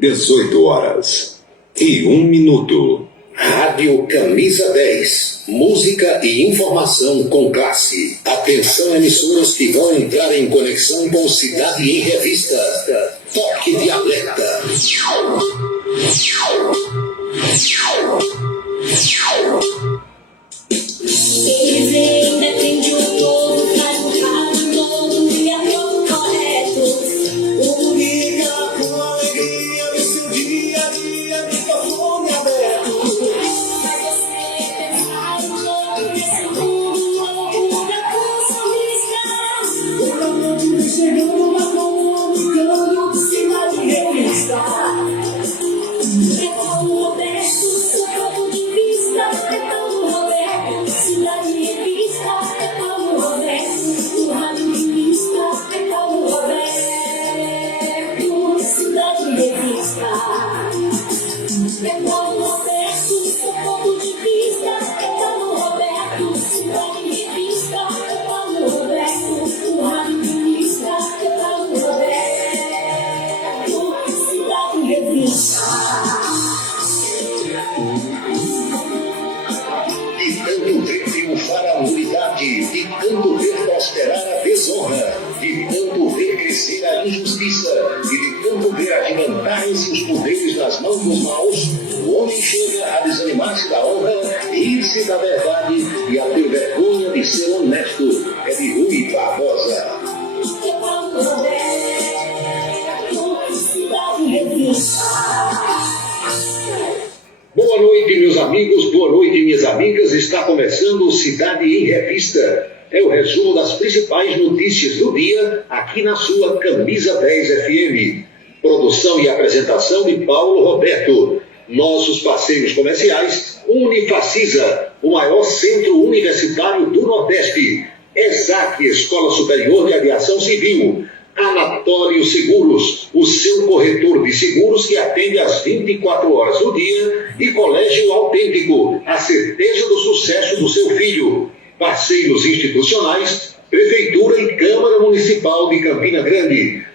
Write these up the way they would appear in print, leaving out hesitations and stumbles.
18h01. Rádio Camisa 10. Música e informação com classe. Atenção, emissoras que vão entrar em conexão com Cidade em Revista. Toque de alerta. Eles ainda defendem o povo, faz um rádio todo dia todo correto. Comunica com alegria no seu dia a dia, microfone aberto. Faz você pensar um pouco nesse mundo louco da consumista. O caminhão vem chegando, mas comunicando, Cidade em Revista. É tão modesto, seu ponto de vista, é tão moderno. Cidade em Revista, é tão moderno. O rádio de vista, é tão moderno. Cidade em Revista, é tão moderno. Seu ponto de vista, é tão moderno. Cidade em Revista, é tão moderno. O rádio de vista, é tão moderno. Cidade em Revista. De tanto ver triunfar a unidade, de tanto ver prosperar a desonra, de tanto ver crescer a injustiça e de tanto ver adiantarem-se os poderes nas mãos dos maus, o homem chega a desanimar-se da honra, rir-se da verdade e a ter vergonha de ser honesto. É de Rui Barbosa. Cidade em Revista. Boa noite, meus amigos, boa noite, minhas amigas. Está começando o Cidade em Revista. É o resumo das principais notícias do dia, aqui na sua Camisa 10 FM. Produção e apresentação de Paulo Roberto. Nossos parceiros comerciais: Unifacisa, o maior centro universitário do Nordeste. ESAC, Escola Superior de Aviação Civil. Anatório Seguros, o seu corretor de seguros que atende às 24 horas do dia. E Colégio Autêntico, a certeza do sucesso do seu filho. Parceiros institucionais: Prefeitura e Câmara Municipal de Campina Grande.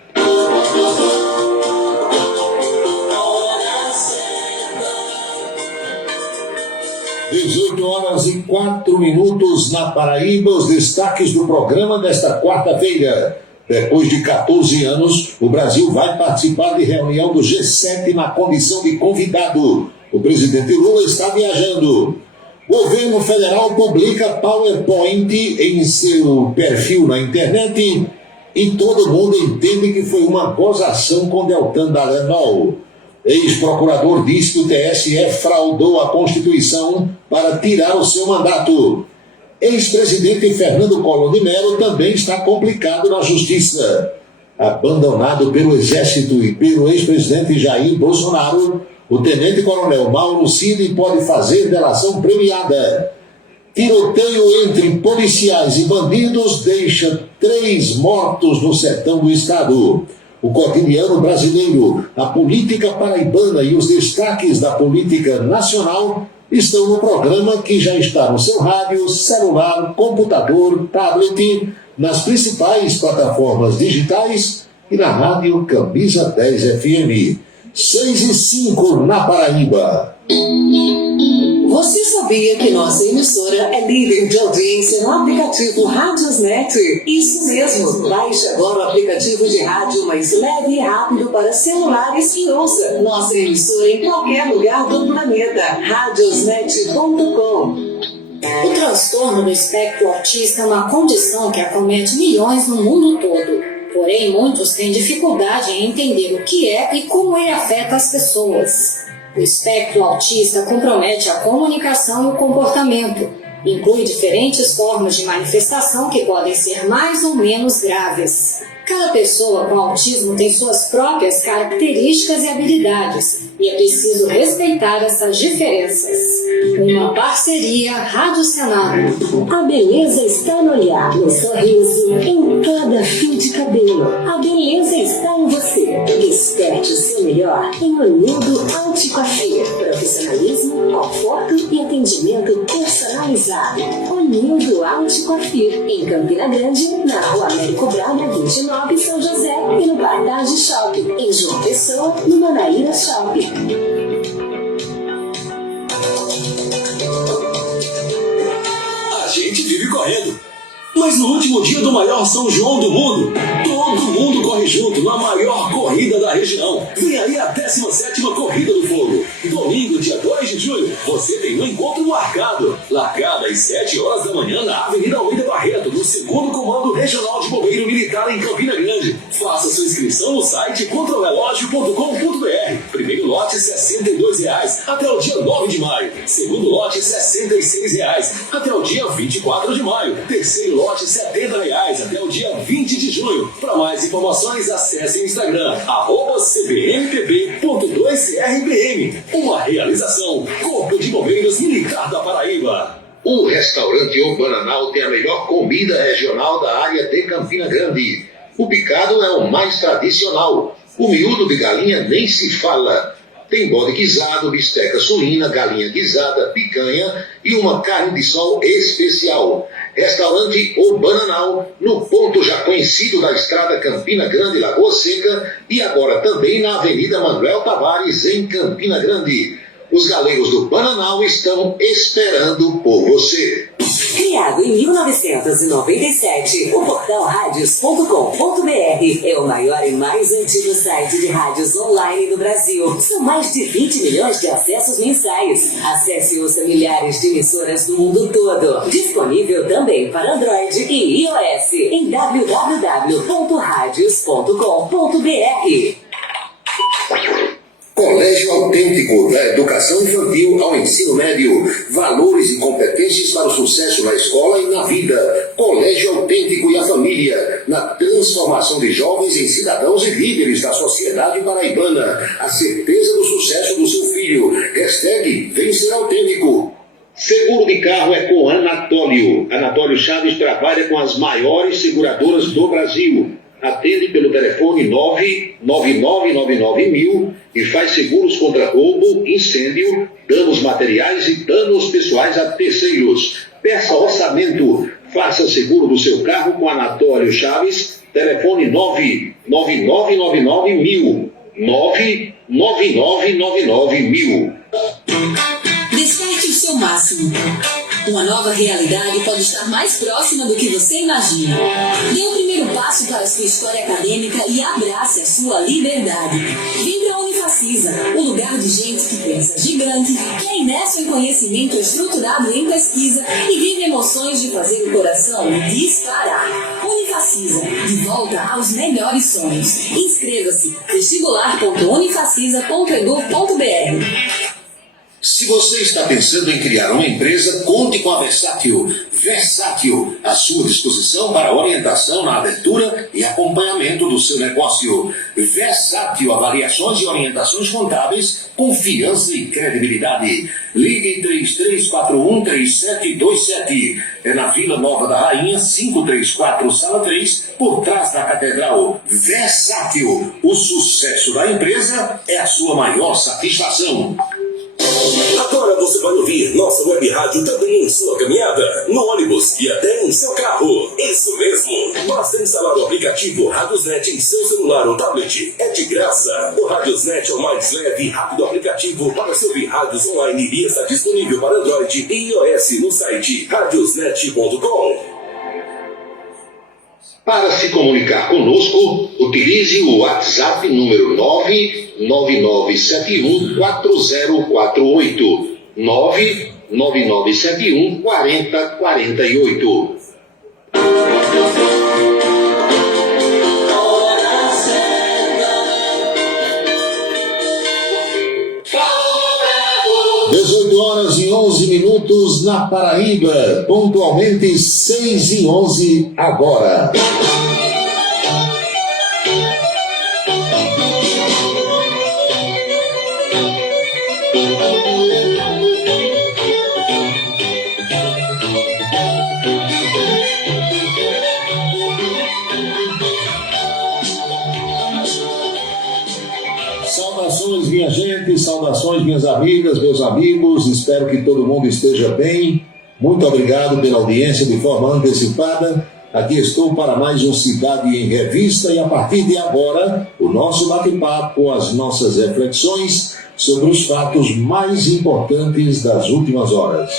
18h04 na Paraíba, os destaques do programa desta quarta-feira. Depois de 14 anos, o Brasil vai participar de reunião do G7 na condição de convidado. O presidente Lula está viajando. O governo federal publica PowerPoint em seu perfil na internet e todo mundo entende que foi uma gozação com Deltan Dallagnol. Ex-procurador diz que o TSE fraudou a Constituição para tirar o seu mandato. Ex-presidente Fernando Collor de Mello também está complicado na justiça. Abandonado pelo Exército e pelo ex-presidente Jair Bolsonaro, o tenente-coronel Mauro Cid pode fazer delação premiada. Tiroteio entre policiais e bandidos deixa 3 mortos no sertão do estado. O cotidiano brasileiro, a política paraibana e os destaques da política nacional estão no programa que já está no seu rádio, celular, computador, tablet, nas principais plataformas digitais e na rádio Camisa 10 FM. 6h05 na Paraíba. Você sabia que nossa emissora é líder de audiência no aplicativo Radiosnet? Isso mesmo! Baixe agora o aplicativo de rádio mais leve e rápido para celulares e ouça nossa emissora em qualquer lugar do planeta. Radiosnet.com. O transtorno do espectro autista é uma condição que acomete milhões no mundo todo. Porém, muitos têm dificuldade em entender o que é e como ele afeta as pessoas. O espectro autista compromete a comunicação e o comportamento. Inclui diferentes formas de manifestação que podem ser mais ou menos graves. Cada pessoa com autismo tem suas próprias características e habilidades, e é preciso respeitar essas diferenças. Uma parceria Rádio Senado. A beleza está no olhar, no sorriso, em cada fio de cabelo. A beleza está em você. Desperte o seu melhor em Olhido Anticoafé. Profissionalismo, conforto e atendimento personalizado. Unildo Auto Coiffure, em Campina Grande, na Rua Américo Braga, 29, São José, e no Pardage Shopping, em João Pessoa, no Manaíra Shopping. A gente vive correndo, mas no último dia do maior São João do mundo, todo mundo corre junto na maior corrida da região. Vem aí a 17ª Corrida do Fogo. Domingo, dia 2 de julho, você tem um encontro marcado. Largada às 7 horas da manhã na Avenida Almeida Barreto, no 2º Comando Regional de Bombeiro Militar em Campina Grande. Faça sua inscrição no site contrarrelógio.com.br. Primeiro lote R$ 62,00 até o dia 9 de maio. Segundo lote R$ 66,00 até o dia 24 de maio. Terceiro lote R$ 70,00 até o dia 20 de junho. Para mais informações, acesse o Instagram @cbmpb.2crbm. Uma realização Corpo de Bombeiros Militar da Paraíba. O restaurante O Bananal tem a melhor comida regional da área de Campina Grande. O picado é o mais tradicional. O miúdo de galinha nem se fala. Tem bode guisado, bisteca suína, galinha guisada, picanha e uma carne de sol especial. Restaurante O Bananal, no ponto já conhecido da estrada Campina Grande, Lagoa Seca, e agora também na Avenida Manuel Tavares, em Campina Grande. Os galegos do Bananal estão esperando por você. Criado em 1997, o portal radios.com.br é o maior e mais antigo site de rádios online do Brasil. São mais de 20 milhões de acessos mensais. Acesse e ouça milhares de emissoras do mundo todo. Disponível também para Android e iOS em www.radios.com.br. Colégio Autêntico, da educação infantil ao ensino médio. Valores e competências para o sucesso na escola e na vida. Colégio Autêntico e a família, na transformação de jovens em cidadãos e líderes da sociedade paraibana. A certeza do sucesso do seu filho. #Vem Ser Autêntico. Seguro de carro é com Anatólio. Anatólio Chaves trabalha com as maiores seguradoras do Brasil. Atende pelo telefone 99999 e faz seguros contra roubo, incêndio, danos materiais e danos pessoais a terceiros. Peça orçamento. Faça seguro do seu carro com Anatólio Chaves. Telefone 99999 99999. Desperte o seu máximo. Uma nova realidade pode estar mais próxima do que você imagina. Dê o primeiro passo para a sua história acadêmica e abrace a sua liberdade. Vem para a Unifacisa, um lugar de gente que pensa gigante, que é imerso em conhecimento estruturado em pesquisa e vive emoções de fazer o coração disparar. Unifacisa, de volta aos melhores sonhos. Inscreva-se vestibular.unifacisa.edu.br. Se você está pensando em criar uma empresa, conte com a Versátil. Versátil, à sua disposição para orientação na abertura e acompanhamento do seu negócio. Versátil, avaliações e orientações contábeis, confiança e credibilidade. Ligue 33413727. É na Vila Nova da Rainha, 534, Sala 3, por trás da Catedral. Versátil, o sucesso da empresa é a sua maior satisfação. Agora você vai ouvir nossa web rádio também em sua caminhada, no ônibus e até em seu carro. Isso mesmo. Basta instalar o aplicativo Radiosnet em seu celular ou tablet. É de graça. O Radiosnet é o mais leve e rápido aplicativo para se ouvir rádios online e está disponível para Android e iOS no site radiosnet.com. Para se comunicar conosco, utilize o WhatsApp número 999714048. 999714048. Horas na Paraíba, pontualmente 6h11 agora. Saudações, minha gente, saudações, minhas amigas, meus amigos. Espero que todo mundo esteja bem. Muito obrigado pela audiência de forma antecipada. Aqui estou para mais um Cidade em Revista e a partir de agora o nosso bate-papo, as nossas reflexões sobre os fatos mais importantes das últimas horas.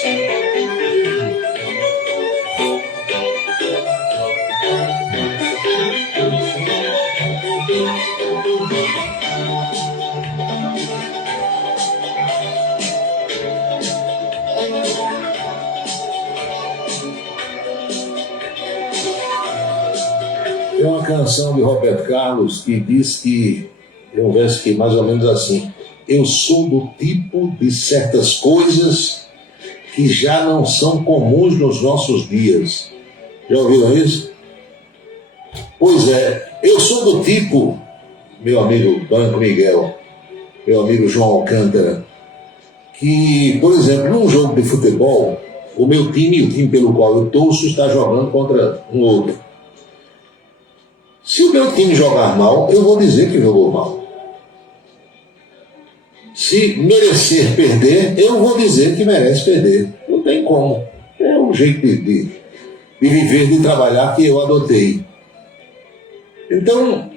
Tem uma canção de Roberto Carlos que diz que, tem um verso que é mais ou menos assim: eu sou do tipo de certas coisas que já não são comuns nos nossos dias. Já ouviram isso? Pois é, eu sou do tipo, meu amigo Branco Miguel, meu amigo João Alcântara, que, por exemplo, num jogo de futebol, o meu time, o time pelo qual eu torço, está jogando contra um outro. Se o meu time jogar mal, eu vou dizer que jogou mal. Se merecer perder, eu vou dizer que merece perder. Não tem como. É um jeito de viver, de trabalhar que eu adotei. Então,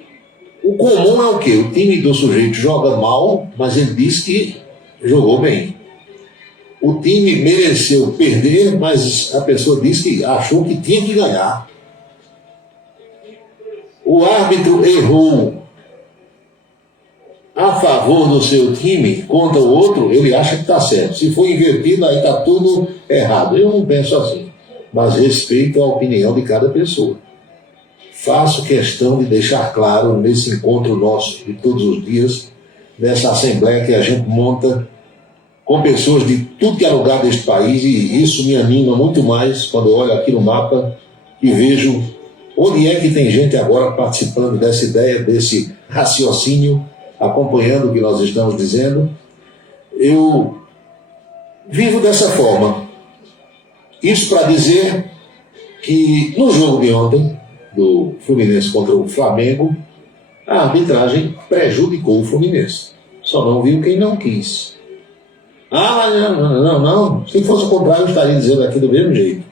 o comum é o quê? O time do sujeito joga mal, mas ele diz que jogou bem. O time mereceu perder, mas a pessoa diz que achou que tinha que ganhar. O árbitro errou a favor do seu time contra o outro, ele acha que está certo. Se for invertido, aí está tudo errado. Eu não penso assim, mas respeito a opinião de cada pessoa. Faço questão de deixar claro nesse encontro nosso de todos os dias, nessa assembleia que a gente monta com pessoas de tudo que é lugar deste país, e isso me anima muito mais quando eu olho aqui no mapa e vejo onde é que tem gente agora participando dessa ideia, desse raciocínio, acompanhando o que nós estamos dizendo. Eu vivo dessa forma. Isso para dizer que no jogo de ontem, do Fluminense contra o Flamengo, a arbitragem prejudicou o Fluminense. Só não viu quem não quis. Ah, não. Se fosse o contrário, eu estaria dizendo aqui do mesmo jeito.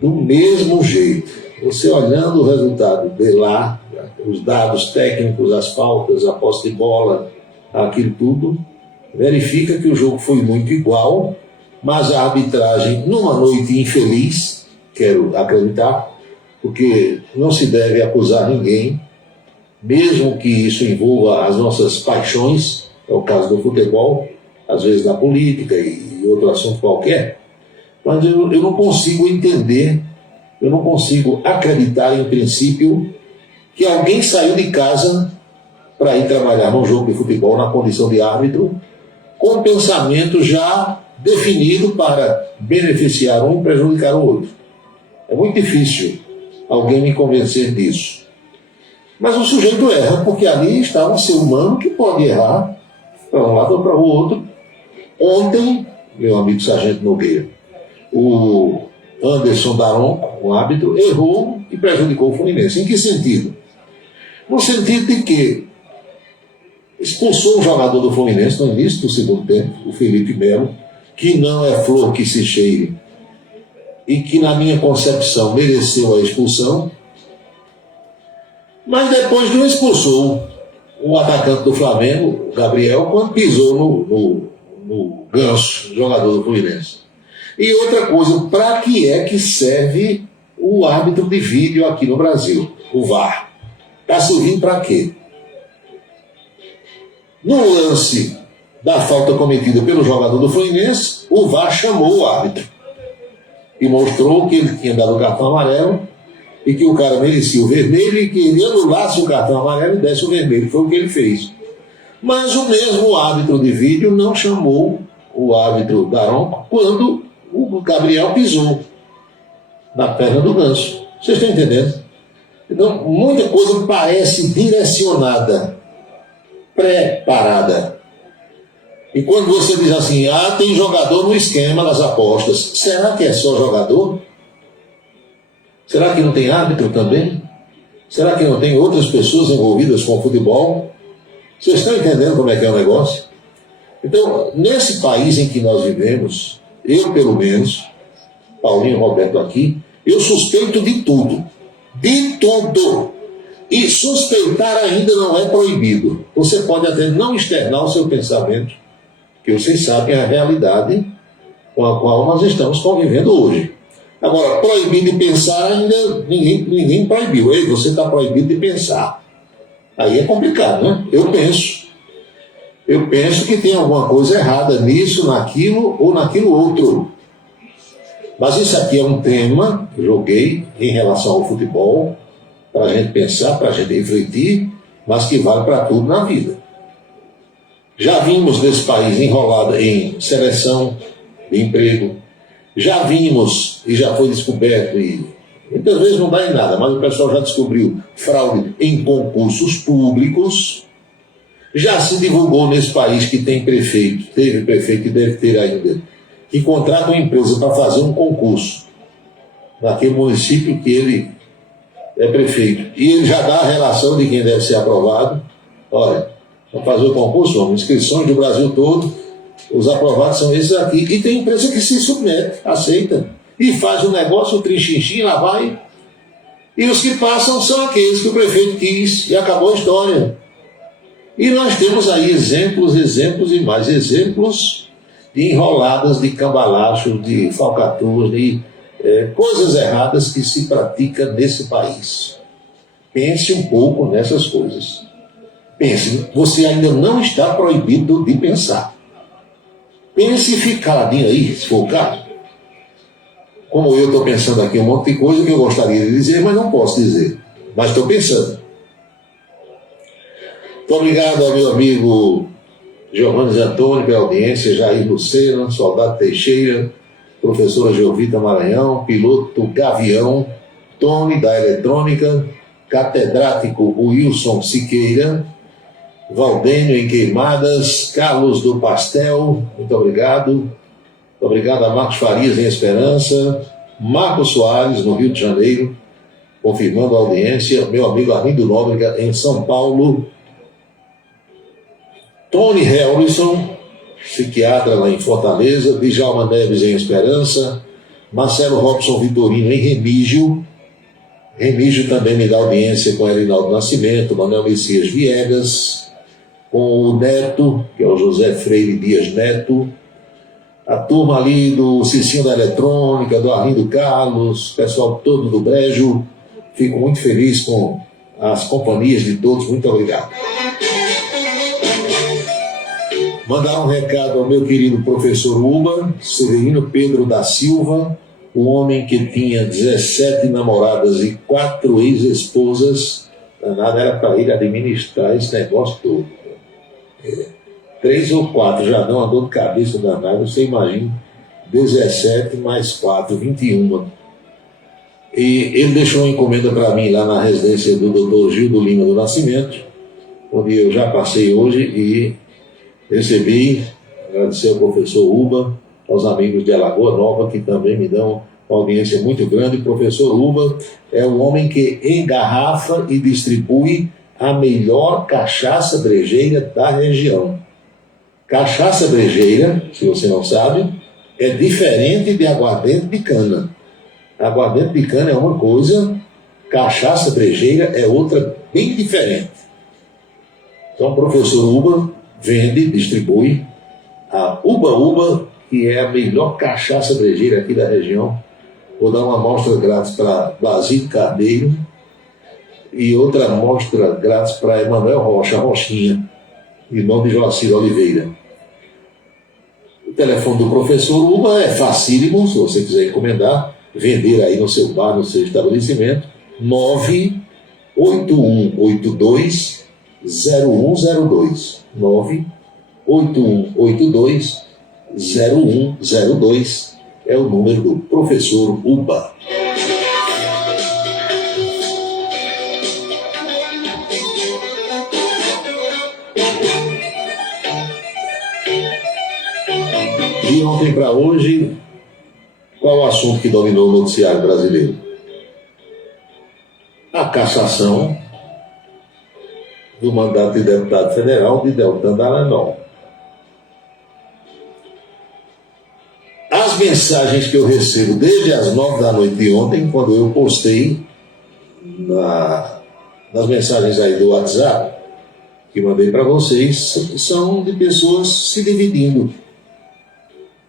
Do mesmo jeito. Você olhando o resultado de lá, os dados técnicos, as faltas, a posse de bola, aquilo tudo, verifica que o jogo foi muito igual, mas a arbitragem, numa noite infeliz, quero acreditar, porque não se deve acusar ninguém, mesmo que isso envolva as nossas paixões, é o caso do futebol, às vezes da política e outro assunto qualquer, mas eu não consigo entender, eu não consigo acreditar em princípio que alguém saiu de casa para ir trabalhar num jogo de futebol na condição de árbitro com um pensamento já definido para beneficiar um e prejudicar o outro. É muito difícil alguém me convencer disso. Mas o sujeito erra, porque ali está um ser humano que pode errar para um lado ou para o outro. Ontem, meu amigo Sargento Nogueira, o Anderson Daronco, o árbitro, errou e prejudicou o Fluminense. Em que sentido? No sentido de que expulsou um jogador do Fluminense no início do segundo tempo, o Felipe Melo, que não é flor que se cheire e que, na minha concepção, mereceu a expulsão, mas depois não expulsou o atacante do Flamengo, o Gabriel, quando pisou no Ganso, jogador do Fluminense. E outra coisa, para que é que serve o árbitro de vídeo aqui no Brasil, o VAR? Está servindo para quê? No lance da falta cometida pelo jogador do Fluminense, o VAR chamou o árbitro e mostrou que ele tinha dado o cartão amarelo e que o cara merecia o vermelho e que ele anulasse o cartão amarelo e desse o vermelho. Foi o que ele fez. Mas o mesmo árbitro de vídeo não chamou o árbitro Daronco quando o Gabriel pisou na perna do Ganso. Vocês estão entendendo? Então, muita coisa parece direcionada, preparada. E quando você diz assim, tem jogador no esquema das apostas, será que é só jogador? Será que não tem árbitro também? Será que não tem outras pessoas envolvidas com o futebol? Vocês estão entendendo como é que é o negócio? Então, nesse país em que nós vivemos, eu pelo menos, Paulinho Roberto aqui, eu suspeito de tudo. De tudo. E suspeitar ainda não é proibido. Você pode até não externar o seu pensamento, que vocês sabem a realidade com a qual nós estamos convivendo hoje. Agora, proibir de pensar ainda ninguém proibiu. Ei, você está proibido de pensar. Aí é complicado, né? Eu penso que tem alguma coisa errada nisso, naquilo ou naquilo outro. Mas isso aqui é um tema que eu joguei em relação ao futebol, para a gente pensar, para a gente refletir, mas que vale para tudo na vida. Já vimos nesse país enrolado em seleção de emprego, já vimos e já foi descoberto, e muitas vezes não dá em nada, mas o pessoal já descobriu fraude em concursos públicos. Já se divulgou nesse país que teve prefeito e deve ter ainda, que contrata uma empresa para fazer um concurso naquele município que ele é prefeito. E ele já dá a relação de quem deve ser aprovado. Olha, para fazer o concurso, vamos, inscrições do Brasil todo, os aprovados são esses aqui. E tem empresa que se submete, aceita, e faz o negócio, o trinchim, lá vai. E os que passam são aqueles que o prefeito quis, e acabou a história. E nós temos aí exemplos e mais exemplos de enroladas, de cambalachos, de falcatruas, de coisas erradas que se praticam nesse país. Pense um pouco nessas coisas. Pense, você ainda não está proibido de pensar. Pense e fique caladinho aí, se for o caso. Como eu estou pensando aqui um monte de coisa que eu gostaria de dizer, mas não posso dizer. Mas estou pensando. Muito obrigado ao meu amigo Giovanni Antônio pela audiência, Jair Lucena, Soldado Teixeira, professora Geovita Maranhão, piloto Gavião, Tony da Eletrônica, catedrático Wilson Siqueira, Valdênio em Queimadas, Carlos do Pastel, muito obrigado. Muito obrigado a Marcos Farias em Esperança, Marcos Soares no Rio de Janeiro, confirmando a audiência, meu amigo Arlindo Nóbrega em São Paulo, Tony Helison, psiquiatra lá em Fortaleza, Djalma Neves em Esperança, Marcelo Robson Vitorino em Remígio. Remígio também me dá audiência com Erinaldo Nascimento, Manuel Messias Viegas, com o Neto, que é o José Freire Dias Neto, a turma ali do Cicinho da Eletrônica, do Arlindo Carlos, pessoal todo do Brejo. Fico muito feliz com as companhias de todos, muito obrigado. Mandar um recado ao meu querido professor Uba, Severino Pedro da Silva, o homem que tinha 17 namoradas e 4 ex-esposas. Nada era para ele administrar esse negócio todo. 3 ou 4 já dão uma dor de cabeça danada, você imagina, 17 mais 4, 21. E ele deixou uma encomenda para mim lá na residência do Dr. Gildo Lima do Nascimento, onde eu já passei hoje e recebi, agradecer ao professor Uba, aos amigos de Alagoa Nova, que também me dão uma audiência muito grande. O professor Uba é o homem que engarrafa e distribui a melhor cachaça brejeira da região. Cachaça brejeira, se você não sabe, é diferente de aguardente de cana. Aguardente de cana é uma coisa, cachaça brejeira é outra bem diferente. Então o professor Uba vende, distribui a Uba, que é a melhor cachaça brejeira aqui da região. Vou dar uma amostra grátis para Basílio Carneiro e outra amostra grátis para Emanuel Rocha, Rochinha, irmão de Joacir Oliveira. O telefone do professor Uba é facílimo, se você quiser encomendar, vender aí no seu bar, no seu estabelecimento, 98182 0102. 98182 0102 é o número do professor Uba. De ontem para hoje, qual o assunto que dominou o noticiário brasileiro? A cassação do mandato de deputado federal de Deltan Dallagnol. As mensagens que eu recebo desde as 9 da noite de ontem, quando eu postei nas mensagens aí do WhatsApp, que mandei para vocês, são de pessoas se dividindo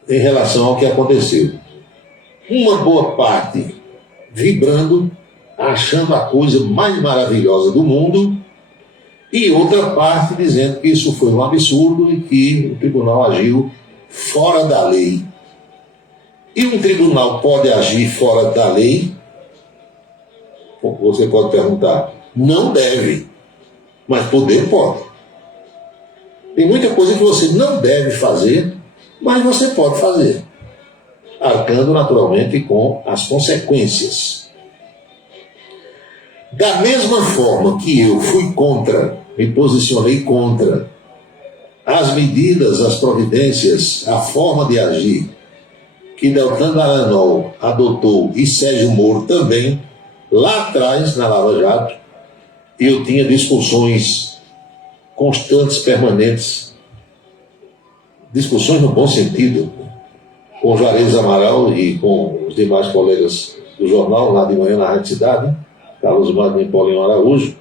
em relação ao que aconteceu. Uma boa parte vibrando, achando a coisa mais maravilhosa do mundo, e outra parte dizendo que isso foi um absurdo e que o tribunal agiu fora da lei. E um tribunal pode agir fora da lei? Você pode perguntar. Não deve, mas poder pode. Tem muita coisa que você não deve fazer, mas você pode fazer, arcando naturalmente com as consequências. Da mesma forma que eu fui contra, me posicionei contra as medidas, as providências, a forma de agir que Deltan Dallagnol adotou e Sérgio Moro também, lá atrás na Lava Jato, eu tinha discussões constantes, permanentes, discussões no bom sentido, com Juarez Amaral e com os demais colegas do jornal, lá de manhã na Rádio Cidade, Carlos Magno e Paulinho Araújo.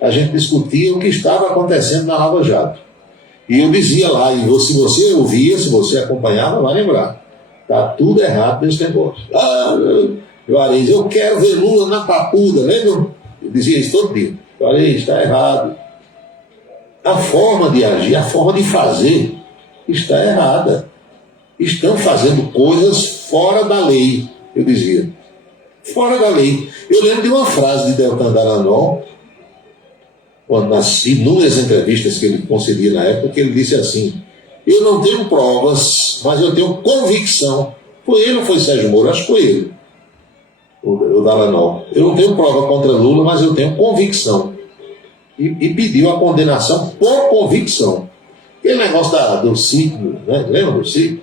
A gente discutia o que estava acontecendo na Lava Jato. E eu dizia lá, e se você ouvia, se você acompanhava, vai lembrar, está tudo errado nesse negócio. Juarez, eu quero ver Lula na papuda, lembra? Eu dizia isso todo dia. Juarez, está errado. A forma de agir, a forma de fazer está errada. Estão fazendo coisas fora da lei, eu dizia. Fora da lei. Eu lembro de uma frase de Deltan Dallagnol, quando nas inúmeras entrevistas que ele concedia na época, que ele disse assim: eu não tenho provas, mas eu tenho convicção. Foi ele ou foi Sérgio Moro? Acho que foi ele, o Dallagnol. Eu não tenho prova contra Lula, mas eu tenho convicção. E pediu a condenação por convicção. Aquele negócio do ciclo, né? Lembra do ciclo?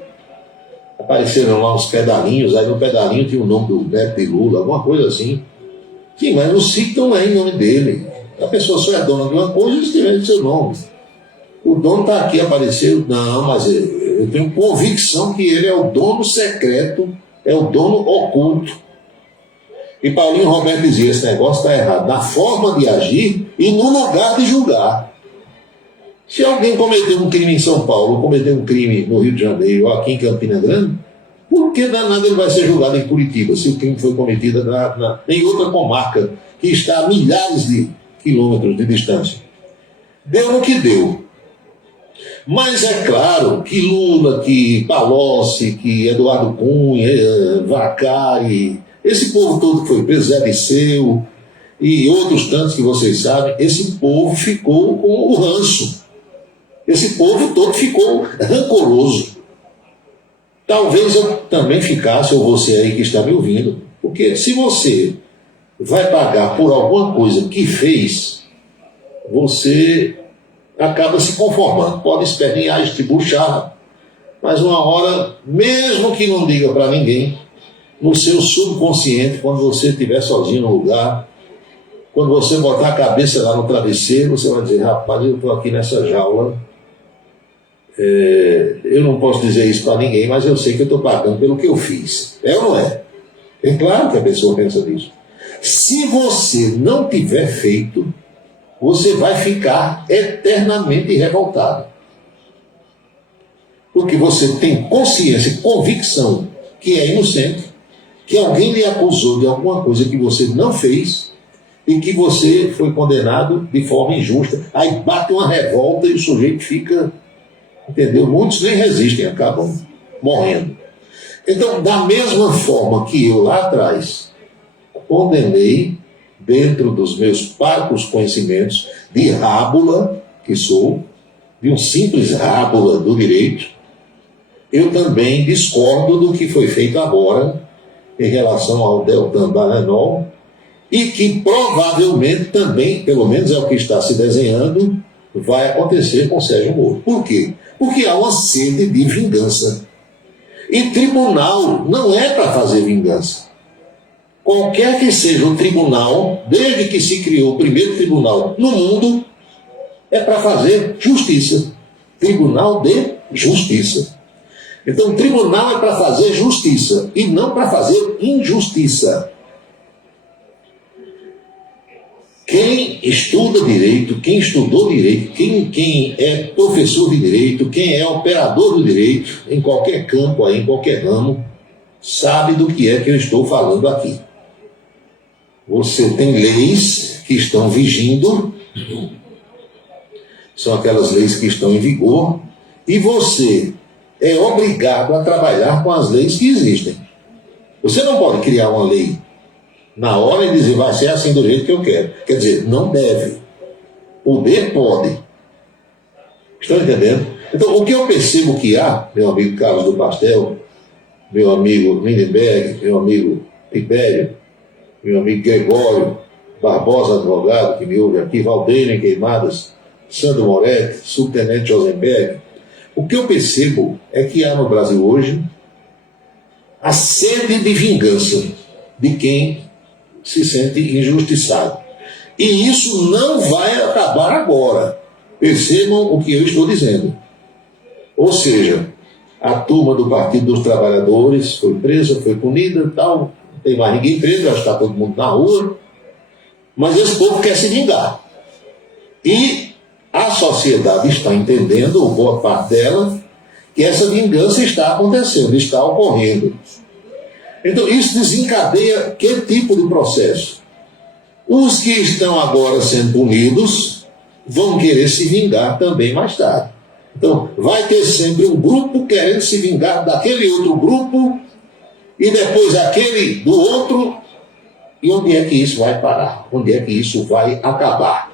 Apareceram lá uns pedalinhos, aí no pedalinho tinha o nome do Neto de Lula, alguma coisa assim. Sim, mas o ciclo não é em nome dele. A pessoa só é dona de uma coisa se tiver seu nome. O dono está aqui, apareceu. Não, mas eu tenho convicção que ele é o dono secreto, é o dono oculto. E Paulinho Roberto dizia: esse negócio está errado na forma de agir e no lugar de julgar. Se alguém cometeu um crime em São Paulo, cometeu um crime no Rio de Janeiro ou aqui em Campina Grande, por que danado ele vai ser julgado em Curitiba, se o crime foi cometido em outra comarca que está a milhares de quilômetros de distância? Deu no que deu. Mas é claro que Lula, que Palocci, que Eduardo Cunha, Vacari, esse povo todo que foi preso, Zé Disseu e outros tantos que vocês sabem, esse povo ficou com o ranço. Esse povo todo ficou rancoroso. Talvez eu também ficasse, ou você aí que está me ouvindo, porque se você vai pagar por alguma coisa que fez, você acaba se conformando. Pode espernear, estribuchar, mas uma hora, mesmo que não diga para ninguém, no seu subconsciente, quando você estiver sozinho no lugar, quando você botar a cabeça lá no travesseiro, você vai dizer: rapaz, eu estou aqui nessa jaula, eu não posso dizer isso para ninguém, mas eu sei que eu estou pagando pelo que eu fiz. É ou não é? É claro que a pessoa pensa nisso. Se você não tiver feito, você vai ficar eternamente revoltado. Porque você tem consciência e convicção que é inocente, que alguém lhe acusou de alguma coisa que você não fez e que você foi condenado de forma injusta. Aí bate uma revolta e o sujeito fica, entendeu? Muitos nem resistem, acabam morrendo. Então, da mesma forma que eu lá atrás condenei, dentro dos meus parcos conhecimentos de rábula, que sou, de um simples rábula do direito, eu também discordo do que foi feito agora em relação ao Deltan Dallagnol, e que provavelmente também, pelo menos é o que está se desenhando, vai acontecer com Sérgio Moro. Por quê? Porque há uma sede de vingança. E tribunal não é para fazer vingança. Qualquer que seja o tribunal, desde que se criou o primeiro tribunal no mundo, é para fazer justiça. Tribunal de Justiça. Então, o tribunal é para fazer justiça e não para fazer injustiça. Quem estuda direito, quem estudou direito, quem é professor de direito, quem é operador do direito, em qualquer campo, aí, em qualquer ramo, sabe do que é que eu estou falando aqui. Você tem leis que estão vigindo, são aquelas leis que estão em vigor, e você é obrigado a trabalhar com as leis que existem. Você não pode criar uma lei na hora e dizer, vai ser assim do jeito que eu quero. Quer dizer, não deve. Poder pode. Estão entendendo? Então, o que eu percebo que há, meu amigo Carlos do Pastel, meu amigo Lindenberg, meu amigo Tibério, meu amigo Gregório Barbosa, advogado, que me ouve aqui, Valdeiro em Queimadas, Sandro Moretti, subtenente Rosenberg. O que eu percebo é que há no Brasil hoje a sede de vingança de quem se sente injustiçado. E isso não vai acabar agora. Percebam o que eu estou dizendo. Ou seja, a turma do Partido dos Trabalhadores foi presa, foi punida, tal, não tem mais ninguém preso, já está todo mundo na rua, mas esse povo quer se vingar. E a sociedade está entendendo, ou boa parte dela, que essa vingança está acontecendo, está ocorrendo. Então, isso desencadeia que tipo de processo? Os que estão agora sendo punidos vão querer se vingar também mais tarde. Então, vai ter sempre um grupo querendo se vingar daquele outro grupo e depois aquele do outro. E onde é que isso vai parar? Onde é que isso vai acabar?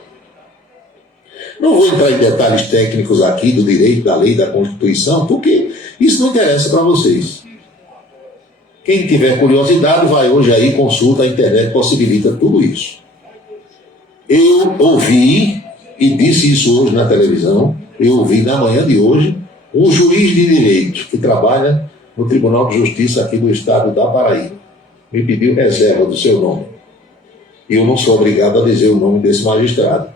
Não vou entrar em detalhes técnicos aqui do direito, da lei, da Constituição, porque isso não interessa para vocês. Quem tiver curiosidade, vai hoje aí, consulta, a internet possibilita tudo isso. Eu ouvi, e disse isso hoje na televisão, eu ouvi na manhã de hoje, um juiz de direito que trabalha no Tribunal de Justiça aqui do estado da Paraíba. Me pediu reserva do seu nome. E eu não sou obrigado a dizer o nome desse magistrado.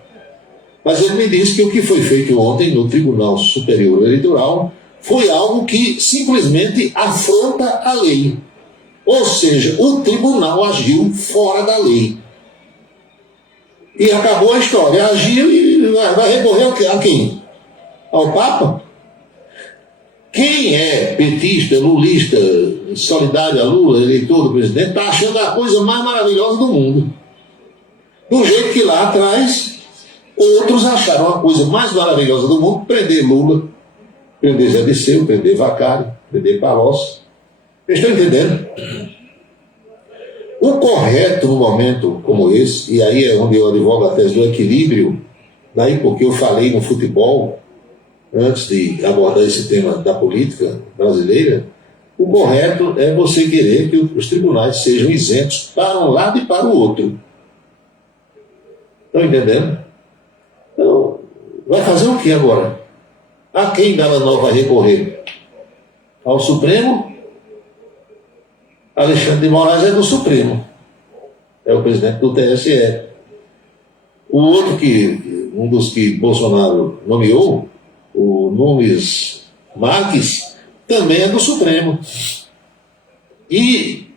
Mas ele me disse que o que foi feito ontem no Tribunal Superior Eleitoral foi algo que simplesmente afronta a lei. Ou seja, o tribunal agiu fora da lei. E acabou a história. Agiu e vai recorrer a quem? Ao Papa? Quem é petista, lulista, solidário a Lula, eleitor do presidente, está achando a coisa mais maravilhosa do mundo. Do jeito que lá atrás, outros acharam a coisa mais maravilhosa do mundo, prender Lula, prender Zé Disseu, prender Vacário, prender Palocci. Vocês estão entendendo? O correto num momento como esse, e aí é onde eu advogo a tese do equilíbrio, daí porque eu falei no futebol, antes de abordar esse tema da política brasileira, o correto é você querer que os tribunais sejam isentos para um lado e para o outro. Estão entendendo? Então, vai fazer o que agora? A quem Dallagnol vai recorrer? Ao Supremo? Alexandre de Moraes é do Supremo. É o presidente do TSE. O outro um dos que Bolsonaro nomeou, o Nunes Marques, também é do Supremo. E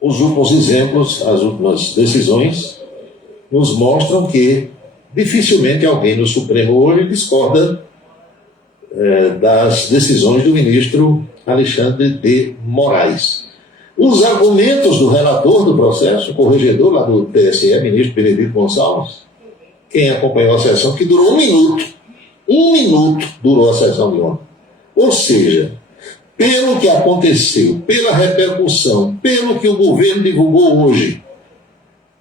os últimos exemplos, as últimas decisões, nos mostram que dificilmente alguém no Supremo hoje discorda das decisões do ministro Alexandre de Moraes. Os argumentos do relator do processo, o corregedor lá do TSE, ministro Benedito Gonçalves, quem acompanhou a sessão, que durou 1 minuto. 1 minuto durou a sessão de ontem. Ou seja, pelo que aconteceu, pela repercussão, pelo que o governo divulgou hoje,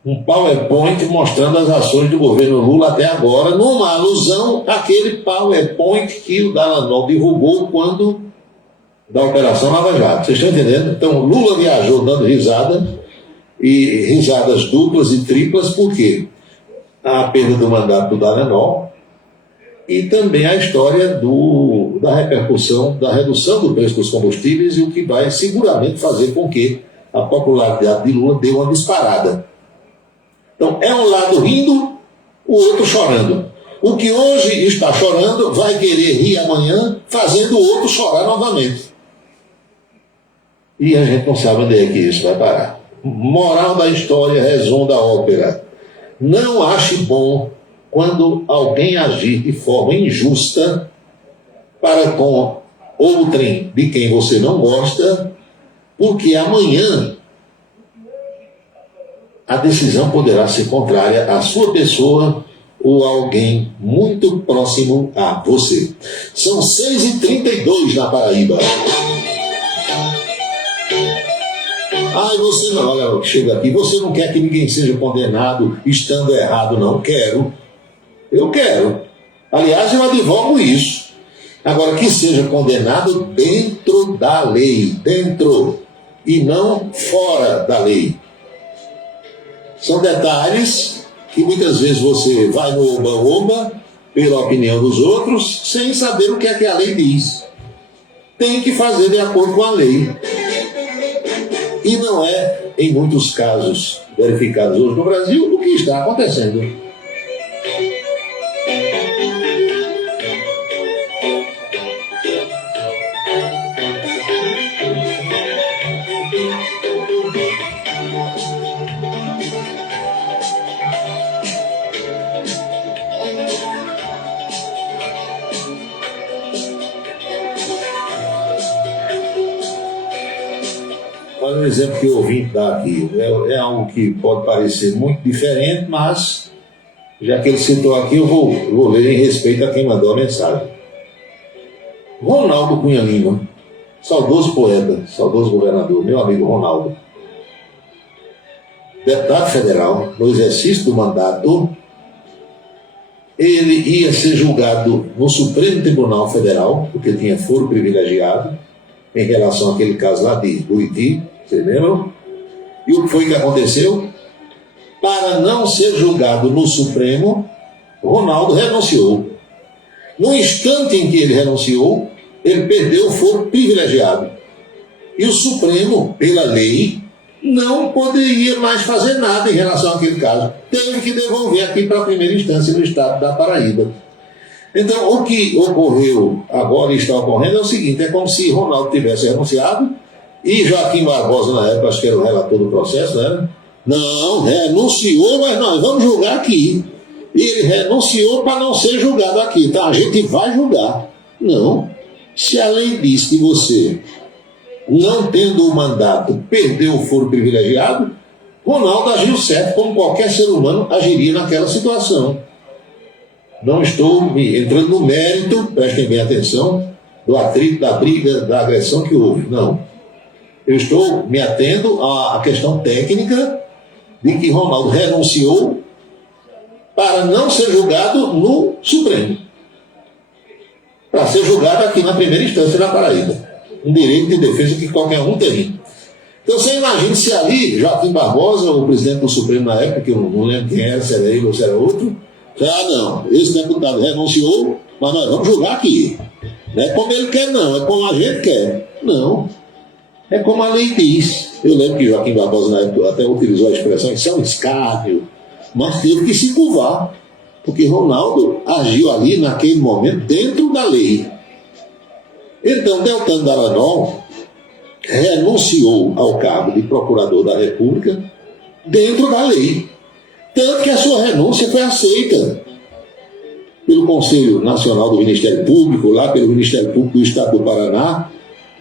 um PowerPoint mostrando as ações do governo Lula até agora, numa alusão àquele PowerPoint que o Dallagnol divulgou quando da Operação Lava Jato. Vocês estão entendendo? Então, Lula viajou dando risada, e risadas duplas e triplas, por quê? A perda do mandato do Dallagnol e também a história da repercussão, da redução do preço dos combustíveis, e o que vai seguramente fazer com que a popularidade de Lula dê uma disparada. Então, é um lado rindo, o outro chorando. O que hoje está chorando vai querer rir amanhã, fazendo o outro chorar novamente. E a gente não sabe onde é que isso vai parar. Moral da história, resumo da ópera. Não ache bom quando alguém agir de forma injusta para com outrem de quem você não gosta, porque amanhã a decisão poderá ser contrária à sua pessoa ou a alguém muito próximo a você. São 6h32 na Paraíba. Ai, você não, olha, chega aqui, você não quer que ninguém seja condenado estando errado, não. Quero. Eu quero. Aliás, eu advogo isso. Agora, que seja condenado dentro da lei, dentro, e não fora da lei. São detalhes que muitas vezes você vai no oba-oba, pela opinião dos outros, sem saber o que é que a lei diz. Tem que fazer de acordo com a lei. E não é, em muitos casos verificados hoje no Brasil, o que está acontecendo. Olha um exemplo que eu ouvi dar aqui. É algo que pode parecer muito diferente, mas, já que ele citou aqui, eu vou ler em respeito a quem mandou a mensagem. Ronaldo Cunha Lima, saudoso poeta, saudoso governador, meu amigo Ronaldo, deputado federal, no exercício do mandato, ele ia ser julgado no Supremo Tribunal Federal, porque tinha foro privilegiado, em relação àquele caso lá de Buriti, vocês lembram? E o que foi que aconteceu? Para não ser julgado no Supremo, Ronaldo renunciou. No instante em que ele renunciou, ele perdeu o foro privilegiado. E o Supremo, pela lei, não poderia mais fazer nada em relação àquele caso. Teve que devolver aqui para a primeira instância no estado da Paraíba. Então, o que ocorreu agora e está ocorrendo é o seguinte, é como se Ronaldo tivesse renunciado e Joaquim Barbosa, na época, acho que era o relator do processo, né? Não, renunciou, mas nós vamos julgar aqui. E ele renunciou para não ser julgado aqui. Então, a gente vai julgar. Não. Se a lei diz que você, não tendo o mandato, perdeu o foro privilegiado, Ronaldo agiu certo, como qualquer ser humano agiria naquela situação. Não estou entrando no mérito, prestem bem atenção, do atrito, da briga, da agressão que houve. Não. Eu estou me atendo à questão técnica de que Ronaldo renunciou para não ser julgado no Supremo. Para ser julgado aqui na primeira instância na Paraíba. Um direito de defesa que qualquer um tem. Então você imagina se ali, Joaquim Barbosa, o presidente do Supremo na época, que eu não lembro quem era, se era ele ou se era outro, não, esse deputado renunciou, mas nós vamos julgar aqui. Não é como ele quer, não, é como a gente quer. Não, é como a lei diz. Eu lembro que Joaquim Barbosa na época até utilizou a expressão, isso é um escárnio, mas teve que se curvar, porque Ronaldo agiu ali naquele momento dentro da lei. Então, Deltan Dallagnol renunciou ao cargo de procurador da República dentro da lei. Tanto que a sua renúncia foi aceita pelo Conselho Nacional do Ministério Público, lá pelo Ministério Público do Estado do Paraná,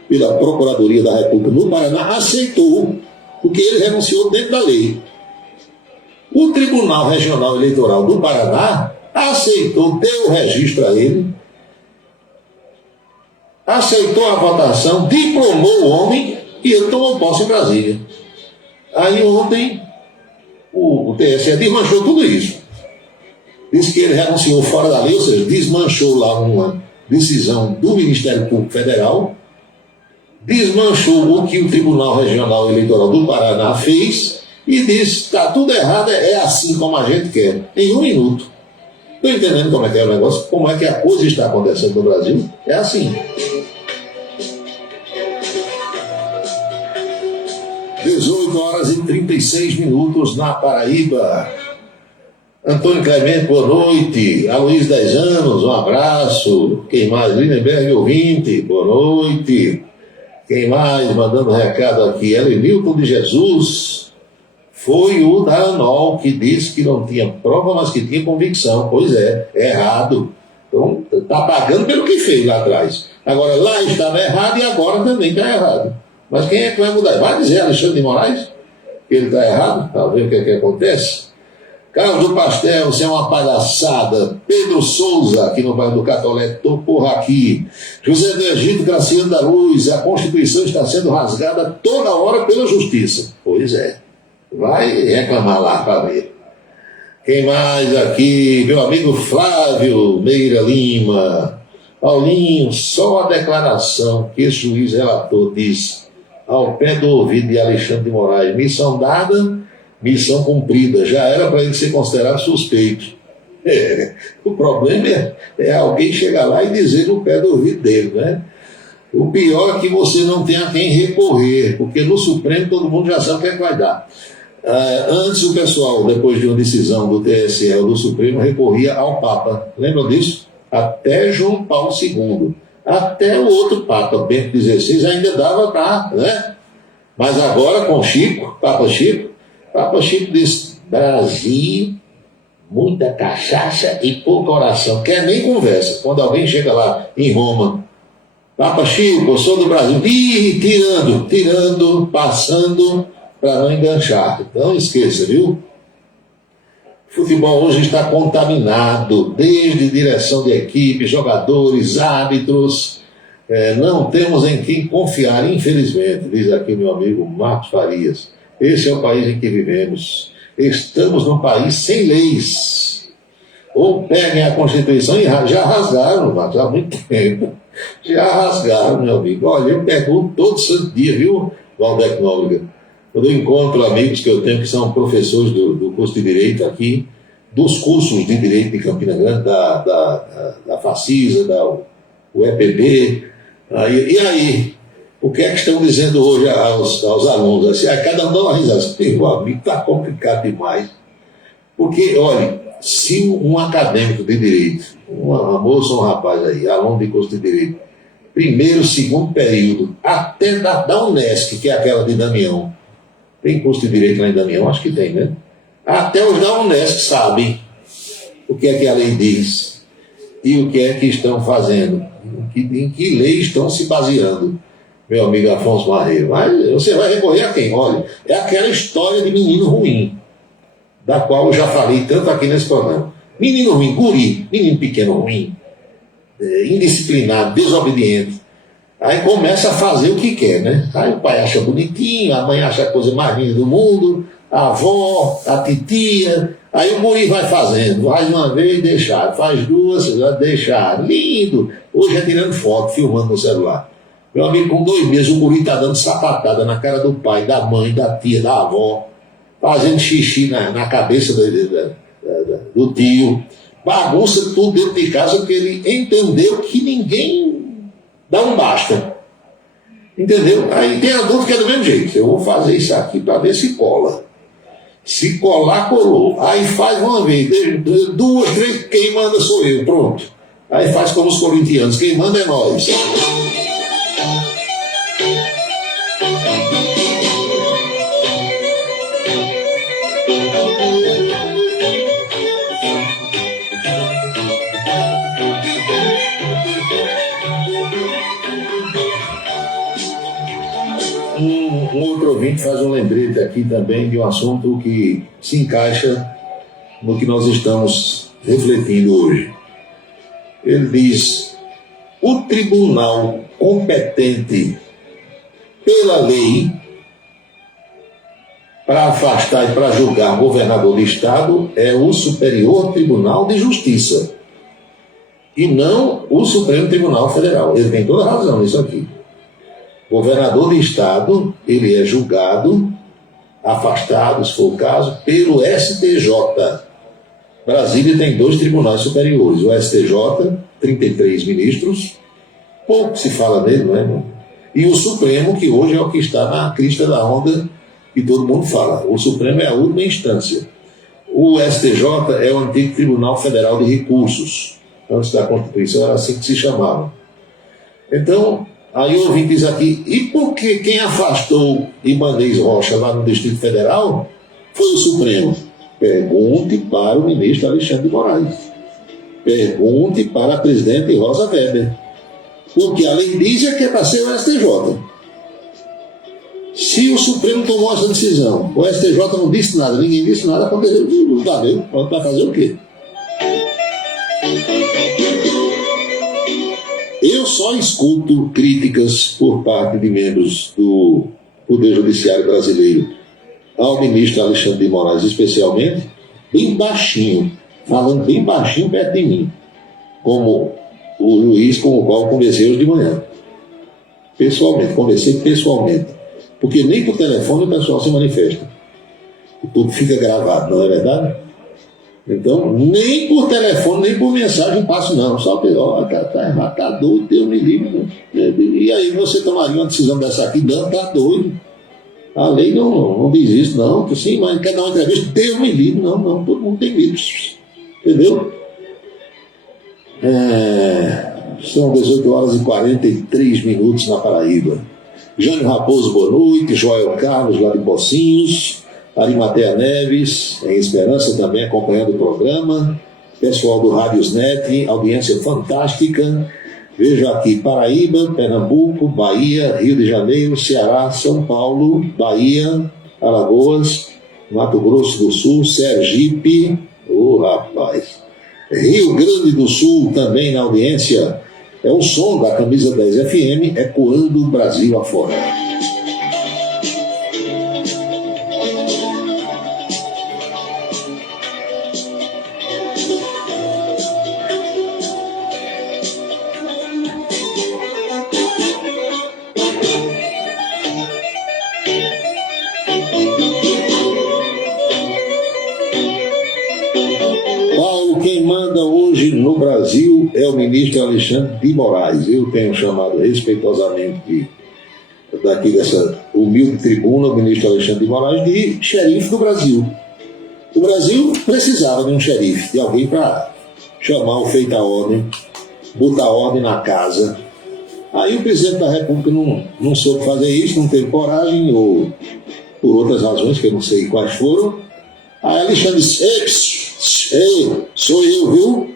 pela Procuradoria da República no Paraná, aceitou, porque ele renunciou dentro da lei. O Tribunal Regional Eleitoral do Paraná aceitou, deu o registro a ele, aceitou a votação, diplomou o homem e ele tomou posse em Brasília. Aí ontem o TSE desmanchou tudo isso. Disse que ele renunciou fora da lei, ou seja, desmanchou lá uma decisão do Ministério Público Federal, desmanchou o que o Tribunal Regional Eleitoral do Paraná fez e disse, está tudo errado, é assim como a gente quer, em 1 minuto. Estou entendendo como é que é o negócio, como é que a coisa está acontecendo no Brasil? É assim. 18h36 na Paraíba. Antônio Clemente, boa noite. Aloysio, 10 anos, um abraço. Quem mais? Lindenberg, ouvinte, boa noite. Quem mais? Mandando recado aqui. Elenilton de Jesus. Foi o da ANOL que disse que não tinha prova, mas que tinha convicção. Pois é errado. Então, está pagando pelo que fez lá atrás. Agora, lá estava errado e agora também está errado. Mas quem é que vai mudar? Vai dizer Alexandre de Moraes que ele está errado? Para ver o que é que acontece. Carlos do Pastel, você é uma palhaçada. Pedro Souza, aqui no bairro do Catolé, tô porra aqui. José do Egito, Graciano da Luz, a Constituição está sendo rasgada toda hora pela Justiça. Pois é. Vai reclamar lá para ver. Quem mais aqui? Meu amigo Flávio Meira Lima. Paulinho, só a declaração que esse juiz relator disse ao pé do ouvido de Alexandre de Moraes, missão dada, missão cumprida, já era para ele ser considerado suspeito. O problema é alguém chegar lá e dizer no pé do ouvido dele, né? O pior é que você não tem a quem recorrer, porque no Supremo todo mundo já sabe o que é que vai dar. Antes o pessoal, depois de uma decisão do TSE ou do Supremo, recorria ao Papa. Lembram disso? Até João Paulo II. Até o outro Papa, Bento XVI, ainda dava para, né? Mas agora com Papa Chico disse, Brasil, muita cachaça e pouca oração. Quer nem conversa. Quando alguém chega lá em Roma, Papa Chico, eu sou do Brasil, tirando, passando para não enganchar. Então esqueça, viu? O futebol hoje está contaminado, desde direção de equipe, jogadores, árbitros. Não temos em quem confiar, infelizmente, diz aqui meu amigo Marcos Farias. Esse é o país em que vivemos. Estamos num país sem leis. Ou peguem a Constituição e já rasgaram, Marcos, há muito tempo. Já rasgaram, meu amigo. Olha, eu pergunto todo santo dia, viu, Valdec Nóbrega? Quando eu encontro amigos que eu tenho que são professores do curso de Direito aqui, dos cursos de Direito de Campina Grande, da Facisa, da UEPB, e aí? O que é que estão dizendo hoje aos alunos? Assim, cada um dá uma risada. Meu amigo, está complicado demais. Porque, olha, se um acadêmico de Direito, uma moça ou um rapaz aí, aluno de curso de Direito, primeiro, segundo período, até da Unesc, que é aquela de Damião, tem curso de Direito lá em Damião? Acho que tem, né? Até os da Unesc sabem o que é que a lei diz e o que é que estão fazendo, em que lei estão se baseando, meu amigo Afonso Marreiro. Mas você vai recorrer a quem? Olha, é aquela história de menino ruim, da qual eu já falei tanto aqui nesse programa. Menino ruim, guri, menino pequeno ruim, indisciplinado, desobediente. Aí começa a fazer o que quer, né? Aí o pai acha bonitinho, a mãe acha a coisa mais linda do mundo, a avó, a titia. Aí o guri vai fazendo, faz uma vez, deixar, faz duas, deixar. Lindo! Hoje é tirando foto, filmando no celular. Meu amigo, com 2 meses o guri está dando sapatada na cara do pai, da mãe, da tia, da avó, fazendo xixi na cabeça do tio. Bagunça tudo dentro de casa porque ele entendeu que ninguém dá um basta. Entendeu? Aí tem adulto que é do mesmo jeito. Eu vou fazer isso aqui para ver se cola. Se colar, colou. Aí faz uma vez, 2, 3, quem manda sou eu, pronto. Aí faz como os corintianos, quem manda é nós. Um outro ouvinte faz um lembrete aqui também de um assunto que se encaixa no que nós estamos refletindo hoje. Ele diz: o tribunal competente pela lei para afastar e para julgar governador de estado é o Superior Tribunal de Justiça e não o Supremo Tribunal Federal. Ele tem toda a razão nisso aqui. Governador de estado, ele é julgado, afastado, se for o caso, pelo STJ. Brasília tem 2 tribunais superiores, o STJ, 33 ministros, pouco se fala dele, não é? E o Supremo, que hoje é o que está na crista da onda, que todo mundo fala. O Supremo é a última instância. O STJ é o antigo Tribunal Federal de Recursos. Antes da Constituição era assim que se chamava. Então, aí o ouvinte diz aqui, e por que quem afastou Ibanez Rocha lá no Distrito Federal foi o Supremo? Pergunte para o ministro Alexandre de Moraes. Pergunte para a presidente Rosa Weber. Porque a lei diz que é para ser o STJ. Se o Supremo tomou essa decisão, o STJ não disse nada, ninguém disse nada, aconteceu, não valeu, vai fazer o quê? Eu só escuto críticas por parte de membros do Poder Judiciário brasileiro ao ministro Alexandre de Moraes, especialmente, bem baixinho, falando bem baixinho perto de mim, como o juiz com o qual eu conversei hoje de manhã. Pessoalmente, conversei pessoalmente. Porque nem por telefone o pessoal se manifesta. Tudo fica gravado, não é verdade? Então, nem por telefone, nem por mensagem passo, não. Só que, ó, tá errado, tá doido, Deus me livre. E aí você tomaria uma decisão dessa aqui, não, tá doido. A lei não diz isso, não. Sim, mas quer dar uma entrevista, Deus me livre. Não, todo mundo tem medo. Entendeu? São 18 horas e 43 minutos na Paraíba. Jânio Raposo, boa noite. Joel Carlos, lá de Pocinhos. Arimatea Neves, em Esperança, também acompanhando o programa. Pessoal do Rádiosnet, audiência fantástica. Vejo aqui Paraíba, Pernambuco, Bahia, Rio de Janeiro, Ceará, São Paulo, Bahia, Alagoas, Mato Grosso do Sul, Sergipe, rapaz, Rio Grande do Sul também na audiência. É o som da Camisa 10 FM ecoando o Brasil afora. Quem manda hoje no Brasil é o ministro Alexandre de Moraes. Eu tenho chamado respeitosamente daqui dessa humilde tribuna o ministro Alexandre de Moraes de xerife do Brasil. O Brasil precisava de um xerife, de alguém para chamar o feito à ordem, botar ordem na casa. Aí o presidente da República não soube fazer isso, não teve coragem, ou por outras razões que eu não sei quais foram. Aí Alexandre disse, sou eu, viu?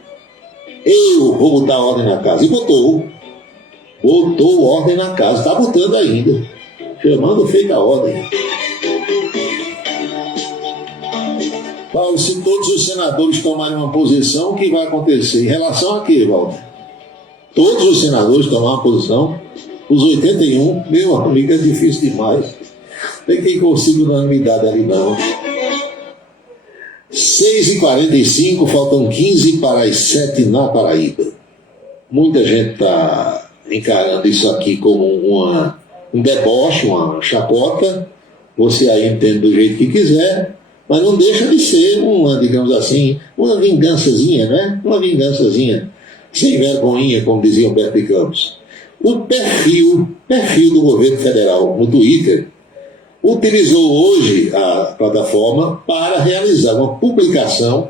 Eu vou botar ordem na casa. E botou ordem na casa, está botando ainda, chamando feita a ordem. Paulo, se todos os senadores tomarem uma posição, o que vai acontecer? Em relação a quê, Walter? Todos os senadores tomarem uma posição, os 81, meu amigo, é difícil demais. Tem quem consiga unanimidade ali não. 6h45, faltam 15 para as 7 na Paraíba. Muita gente está encarando isso aqui como um deboche, uma chacota. Você aí entende do jeito que quiser, mas não deixa de ser uma, digamos assim, uma vingançazinha, né? Uma vingançazinha, sem vergonhinha, como dizia Humberto de Campos. O perfil do governo federal no Twitter utilizou hoje a plataforma para realizar uma publicação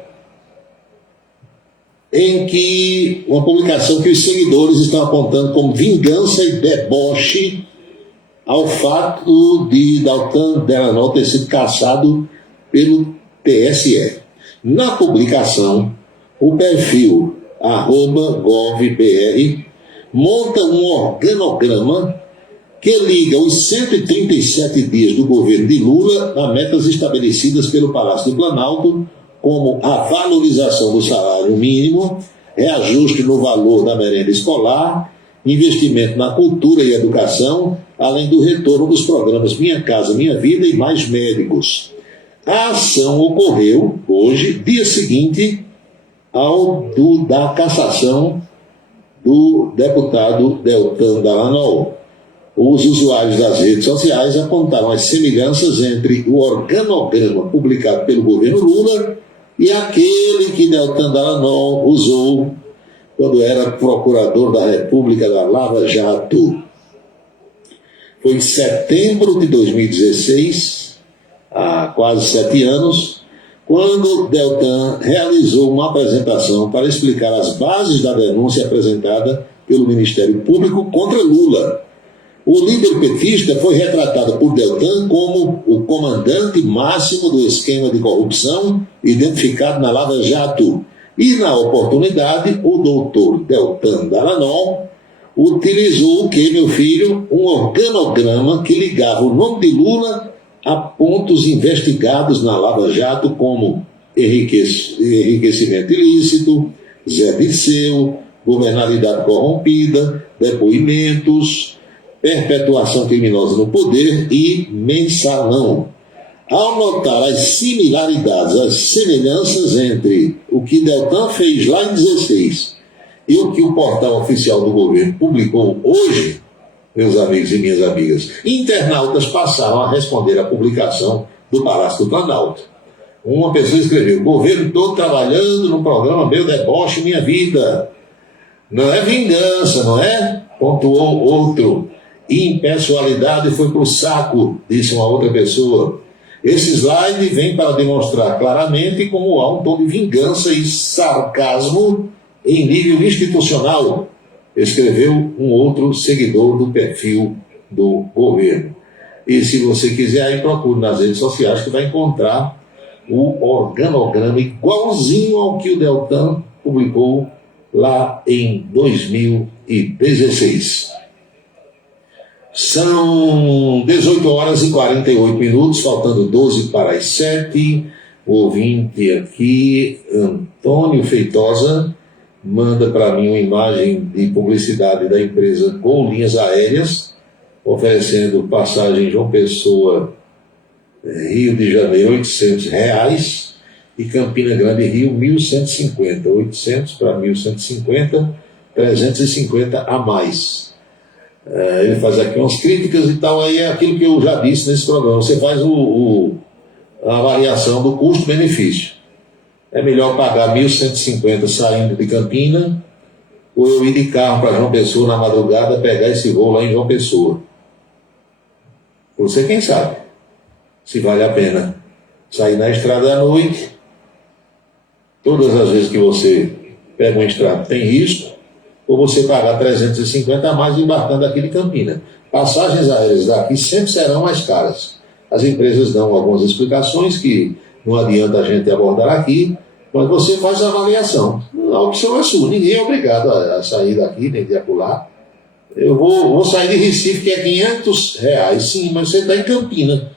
que os seguidores estão apontando como vingança e deboche ao fato de Deltan Dallagnol ter sido cassado pelo TSE. Na publicação, o perfil @govbr monta um organograma que liga os 137 dias do governo de Lula a metas estabelecidas pelo Palácio do Planalto, como a valorização do salário mínimo, reajuste no valor da merenda escolar, investimento na cultura e educação, além do retorno dos programas Minha Casa Minha Vida e Mais Médicos. A ação ocorreu hoje, dia seguinte da cassação do deputado Deltan Dallagnol. Os usuários das redes sociais apontaram as semelhanças entre o organograma publicado pelo governo Lula e aquele que Deltan Dallagnol usou quando era procurador da República da Lava Jato. Foi em setembro de 2016, há quase 7 anos, quando Deltan realizou uma apresentação para explicar as bases da denúncia apresentada pelo Ministério Público contra Lula. O líder petista foi retratado por Deltan como o comandante máximo do esquema de corrupção identificado na Lava Jato. E, na oportunidade, o doutor Deltan Dallagnol utilizou o que, meu filho? Um organograma que ligava o nome de Lula a pontos investigados na Lava Jato, como enriquecimento ilícito, Zé Dirceu, governabilidade corrompida, depoimentos, perpetuação criminosa no poder e mensalão. Ao notar as similaridades, as semelhanças entre o que Deltan fez lá em 16 e o que o portal oficial do governo publicou hoje, meus amigos e minhas amigas, internautas passaram a responder à publicação do Palácio do Planalto. Uma pessoa escreveu: o governo todo trabalhando no programa Meu Deboche Minha Vida. Não é vingança, não é? Pontuou outro. Impessoalidade foi pro saco, disse uma outra pessoa. Esse slide vem para demonstrar claramente como há um tom de vingança e sarcasmo em nível institucional, escreveu um outro seguidor do perfil do governo. E se você quiser, aí procure nas redes sociais que vai encontrar o organograma igualzinho ao que o Deltan publicou lá em 2016. São 18 horas e 48 minutos, faltando 12 para as 7. O ouvinte aqui, Antônio Feitosa, manda para mim uma imagem de publicidade da empresa Gol Linhas Aéreas, oferecendo passagem João Pessoa, Rio de Janeiro, R$800, e Campina Grande, Rio, 1.150. 800 para 1.150, 350 a mais. Ele faz aqui umas críticas e tal, aí é aquilo que eu já disse nesse programa. Você faz a avaliação do custo-benefício. É melhor pagar 1.150 saindo de Campina, ou eu ir de carro para João Pessoa na madrugada, pegar esse voo lá em João Pessoa. Você quem sabe se vale a pena sair na estrada à noite. Todas as vezes que você pega uma estrada tem risco, ou você pagar 350 a mais embarcando aqui de Campina. Passagens aéreas daqui sempre serão mais caras. As empresas dão algumas explicações que não adianta a gente abordar aqui, mas você faz a avaliação. A opção é sua, ninguém é obrigado a sair daqui, nem de acolá. Eu vou sair de Recife, que é R$500, sim, mas você está em Campina.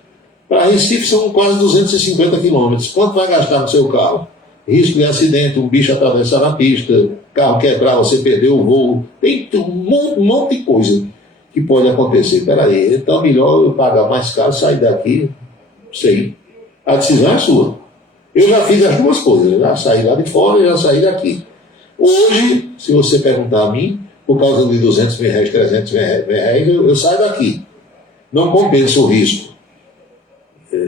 Para Recife são quase 250 quilômetros. Quanto vai gastar no seu carro? Risco de acidente, um bicho atravessar na pista, carro quebrar, você perder o voo. Tem um monte de coisa que pode acontecer. Peraí, então é melhor eu pagar mais caro, sair daqui, sei. A decisão é sua. Eu já fiz as duas coisas, eu já saí lá de fora e já saí daqui. Hoje, se você perguntar a mim, por causa de R$200 mil, R$300 mil, eu saio daqui. Não compensa o risco.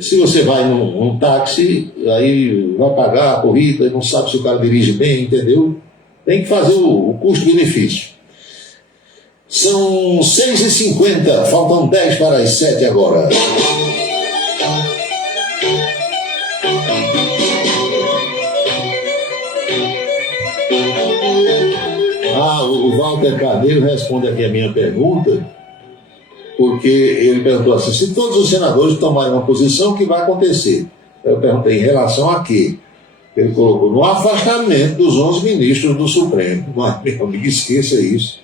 Se você vai num táxi, aí vai pagar a corrida e não sabe se o cara dirige bem, entendeu? Tem que fazer o custo-benefício. São 6h50, faltam 10 para as 7 agora. O Walter Carneiro responde aqui a minha pergunta, porque ele perguntou assim: se todos os senadores tomarem uma posição, o que vai acontecer? Eu perguntei: em relação a quê? Ele colocou: no afastamento dos 11 ministros do Supremo. Mas, meu amigo, esqueça isso.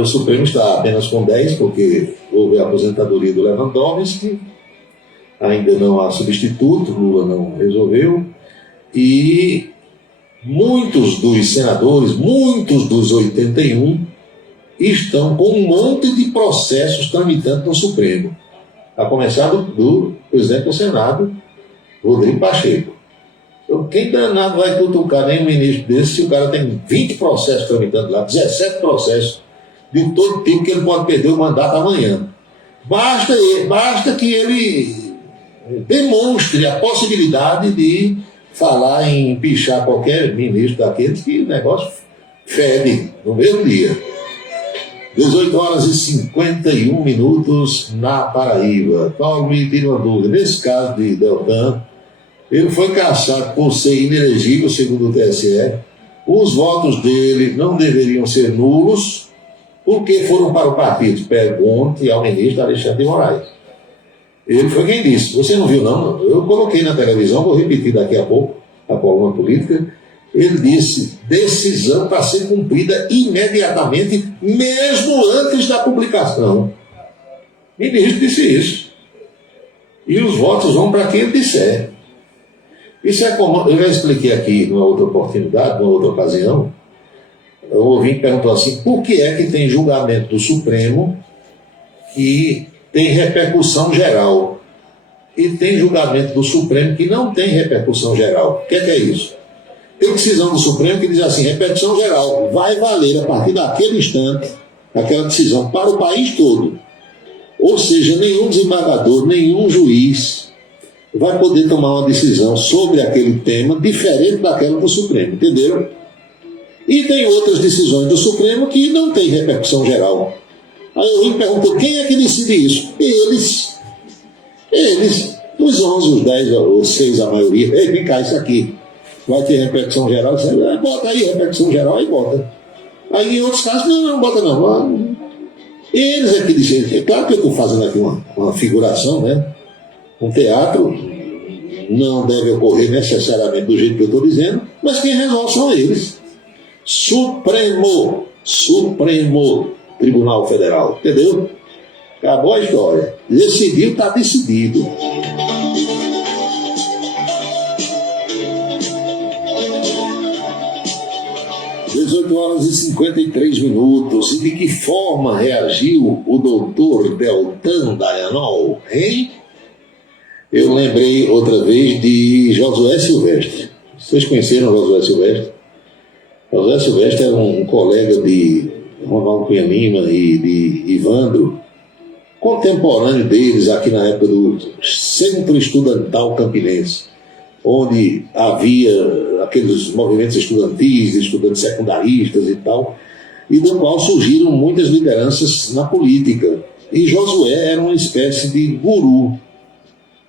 O Supremo está apenas com 10, porque houve a aposentadoria do Lewandowski, ainda não há substituto, Lula não resolveu, e muitos dos senadores, muitos dos 81, estão com um monte de processos tramitando no Supremo. A começar do presidente do Senado, Rodrigo Pacheco. Então, quem danado vai cutucar nem um ministro desse se o cara tem 20 processos tramitando lá, 17 processos de todo tipo, que ele pode perder o mandato amanhã. Basta que ele demonstre a possibilidade de falar em pichar qualquer ministro daqueles que o negócio fede no mesmo dia. 18 horas e 51 minutos na Paraíba. Paulo, me tira uma dúvida. Nesse caso de Deltan, Ele foi cassado por ser inelegível, segundo o TSE. Os votos dele não deveriam ser nulos, porque foram para o partido. Pergunte ao ministro Alexandre de Moraes. Ele foi quem disse. Você não viu, não? Eu coloquei na televisão, vou repetir daqui a pouco, a coluna política. Ele disse, decisão para ser cumprida imediatamente, mesmo antes da publicação. O ministro disse isso. E os votos vão para quem ele disser. Isso é como, eu já expliquei aqui numa outra oportunidade, numa outra ocasião. O ouvinte perguntou assim, por que é que tem julgamento do Supremo que tem repercussão geral? E tem julgamento do Supremo que não tem repercussão geral. O que é isso? Tem decisão do Supremo que diz assim, repercussão geral, vai valer a partir daquele instante, aquela decisão para o país todo. Ou seja, nenhum desembargador, nenhum juiz vai poder tomar uma decisão sobre aquele tema diferente daquela do Supremo, entenderam? E tem outras decisões do Supremo que não tem repercussão geral. Aí eu me pergunto, quem é que decide isso? Eles, os 11, os 10, os 6, a maioria. Ei, vem cá, isso aqui vai ter repercussão geral? Você bota aí repercussão geral, aí bota. Aí em outros casos, não bota não. Eles é que dizem, é claro que eu estou fazendo aqui uma figuração, né? Um teatro não deve ocorrer necessariamente do jeito que eu estou dizendo, mas quem resolve são eles. Supremo Tribunal Federal, entendeu? Acabou a história. Decidiu, está decidido. Horas e 53 minutos. E de que forma reagiu o doutor Deltan Dallagnol, hein? Eu lembrei outra vez de Josué Silvestre. Vocês conheceram Josué Silvestre? Josué Silvestre era um colega de Ronaldo Cunha Lima e de Ivandro, contemporâneo deles aqui na época do Centro Estudantal Campinense, onde havia aqueles movimentos estudantis, estudantes secundaristas e tal, e do qual surgiram muitas lideranças na política. E Josué era uma espécie de guru.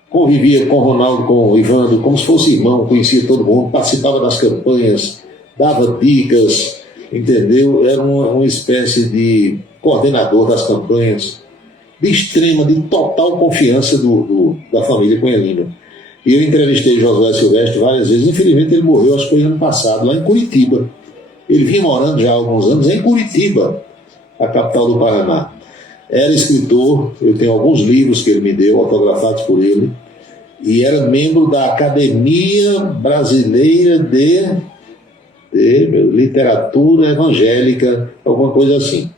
Convivia com Ronaldo, com Ivandro, como se fosse irmão, conhecia todo mundo, participava das campanhas, dava dicas, entendeu? Era uma espécie de coordenador das campanhas, de total confiança da família Cunha Lima. E eu entrevistei Josué Silvestre várias vezes. Infelizmente ele morreu, acho que foi ano passado, lá em Curitiba. Ele vinha morando já há alguns anos em Curitiba, a capital do Paraná. Era escritor, eu tenho alguns livros que ele me deu, autografados por ele, e era membro da Academia Brasileira de Literatura Evangélica, alguma coisa assim.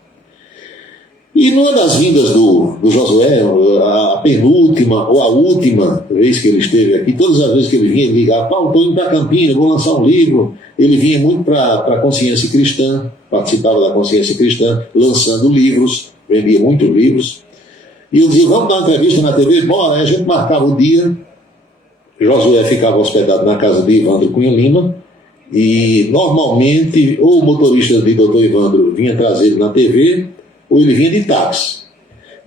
E numa das vindas do Josué, a penúltima ou a última vez que ele esteve aqui, todas as vezes que ele vinha, ele ligava, Paulo, estou indo para Campinas, vou lançar um livro. Ele vinha muito para a Consciência Cristã, participava da Consciência Cristã, lançando livros, vendia muitos livros. E eu dizia, vamos dar uma entrevista na TV? Bora, a gente marcava o dia. Josué ficava hospedado na casa de Ivandro Cunha Lima, e normalmente ou o motorista de Dr. Ivandro vinha trazer ele na TV, ou ele vinha de táxi.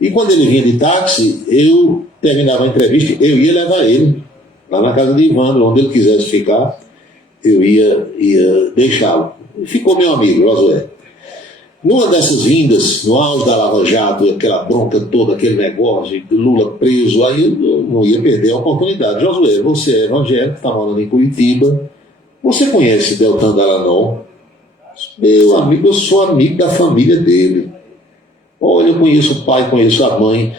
E quando ele vinha de táxi, eu terminava a entrevista, eu ia levar ele lá na casa de Ivandro, onde ele quisesse ficar, eu ia deixá-lo. Ficou meu amigo, Josué. Numa dessas vindas, no auge da Lava Jato, aquela bronca toda, aquele negócio de Lula preso, aí eu não ia perder a oportunidade. Josué, você é evangélico, está morando em Curitiba, você conhece Deltan Dallagnol? Meu amigo, eu sou amigo da família dele. Olha, eu conheço o pai, conheço a mãe.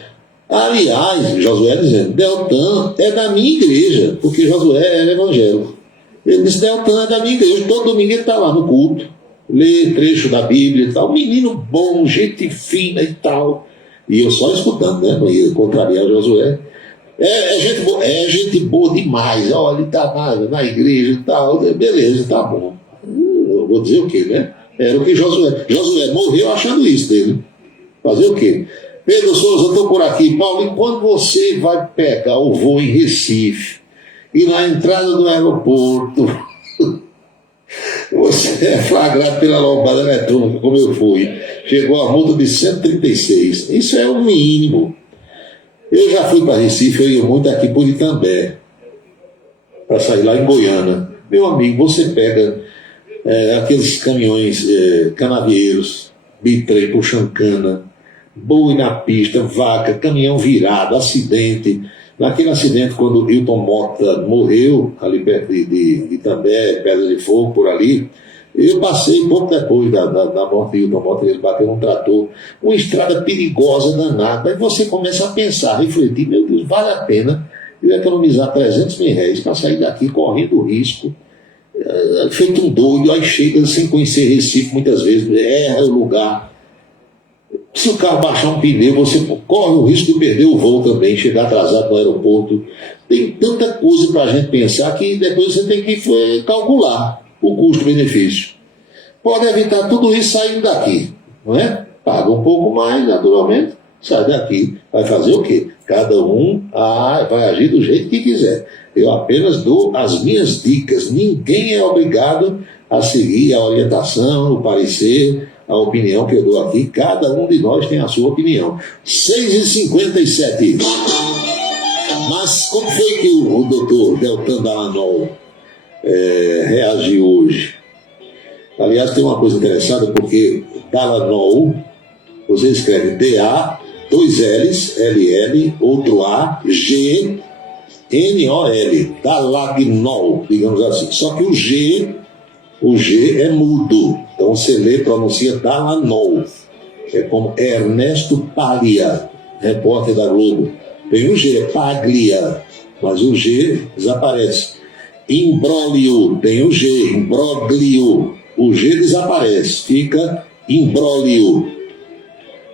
Aliás, Josué dizendo, Deltan é da minha igreja, porque Josué era evangélico. Ele disse, Deltan é da minha igreja, todo domingo ele está lá no culto, lê trecho da Bíblia e tal, menino bom, gente fina e tal. E eu só escutando, né, não ia contrariar Josué. É gente boa demais, olha, ele está na igreja e tal, beleza, tá bom. Eu vou dizer o quê, né? Era o que Josué morreu achando isso dele. Fazer o quê? Pedro Souza, eu estou por aqui. Paulo, e quando você vai pegar o voo em Recife e na entrada do aeroporto você é flagrado pela lombada eletrônica, como eu fui, chegou a multa de 136. Isso é o mínimo. Eu já fui para Recife, eu ia muito aqui por Itambé. para sair lá em Goiânia. Meu amigo, você pega aqueles caminhões canavieiros, bitrem puxando cana, boi na pista, vaca, caminhão virado, acidente. Naquele acidente, quando o Hilton Mota morreu, ali perto de Itambé, Pedra de Fogo, por ali, eu passei pouco depois da morte de Hilton Mota, ele bateu num trator, uma estrada perigosa, danada. Aí você começa a pensar, refletir, meu Deus, vale a pena eu economizar 300 mil reais para sair daqui correndo risco, feito um doido, aí chega sem conhecer Recife muitas vezes, erra o lugar. Se o carro baixar um pneu, você corre o risco de perder o voo também, chegar atrasado no aeroporto. Tem tanta coisa para a gente pensar que depois você tem que calcular o custo-benefício. Pode evitar tudo isso saindo daqui, não é? Paga um pouco mais, naturalmente, sai daqui. Vai fazer o quê? Cada um vai agir do jeito que quiser. Eu apenas dou as minhas dicas. Ninguém é obrigado a seguir a orientação, o parecer, a opinião que eu dou aqui. Cada um de nós tem a sua opinião. 6h57. Mas como foi que o doutor Deltan Dallagnol reagiu hoje? Aliás, tem uma coisa interessante, porque Dallagnol, você escreve D-A, 2 L's, L-L, outro A, G, N-O-L, Dallagnol, digamos assim. Só que o G é mudo. Então você pronuncia Dallagnol. É como Ernesto Paglia, repórter da Globo. Tem o G, Paglia, mas o G desaparece. Imbróglio, tem o G, imbróglio. O G desaparece, fica imbróglio.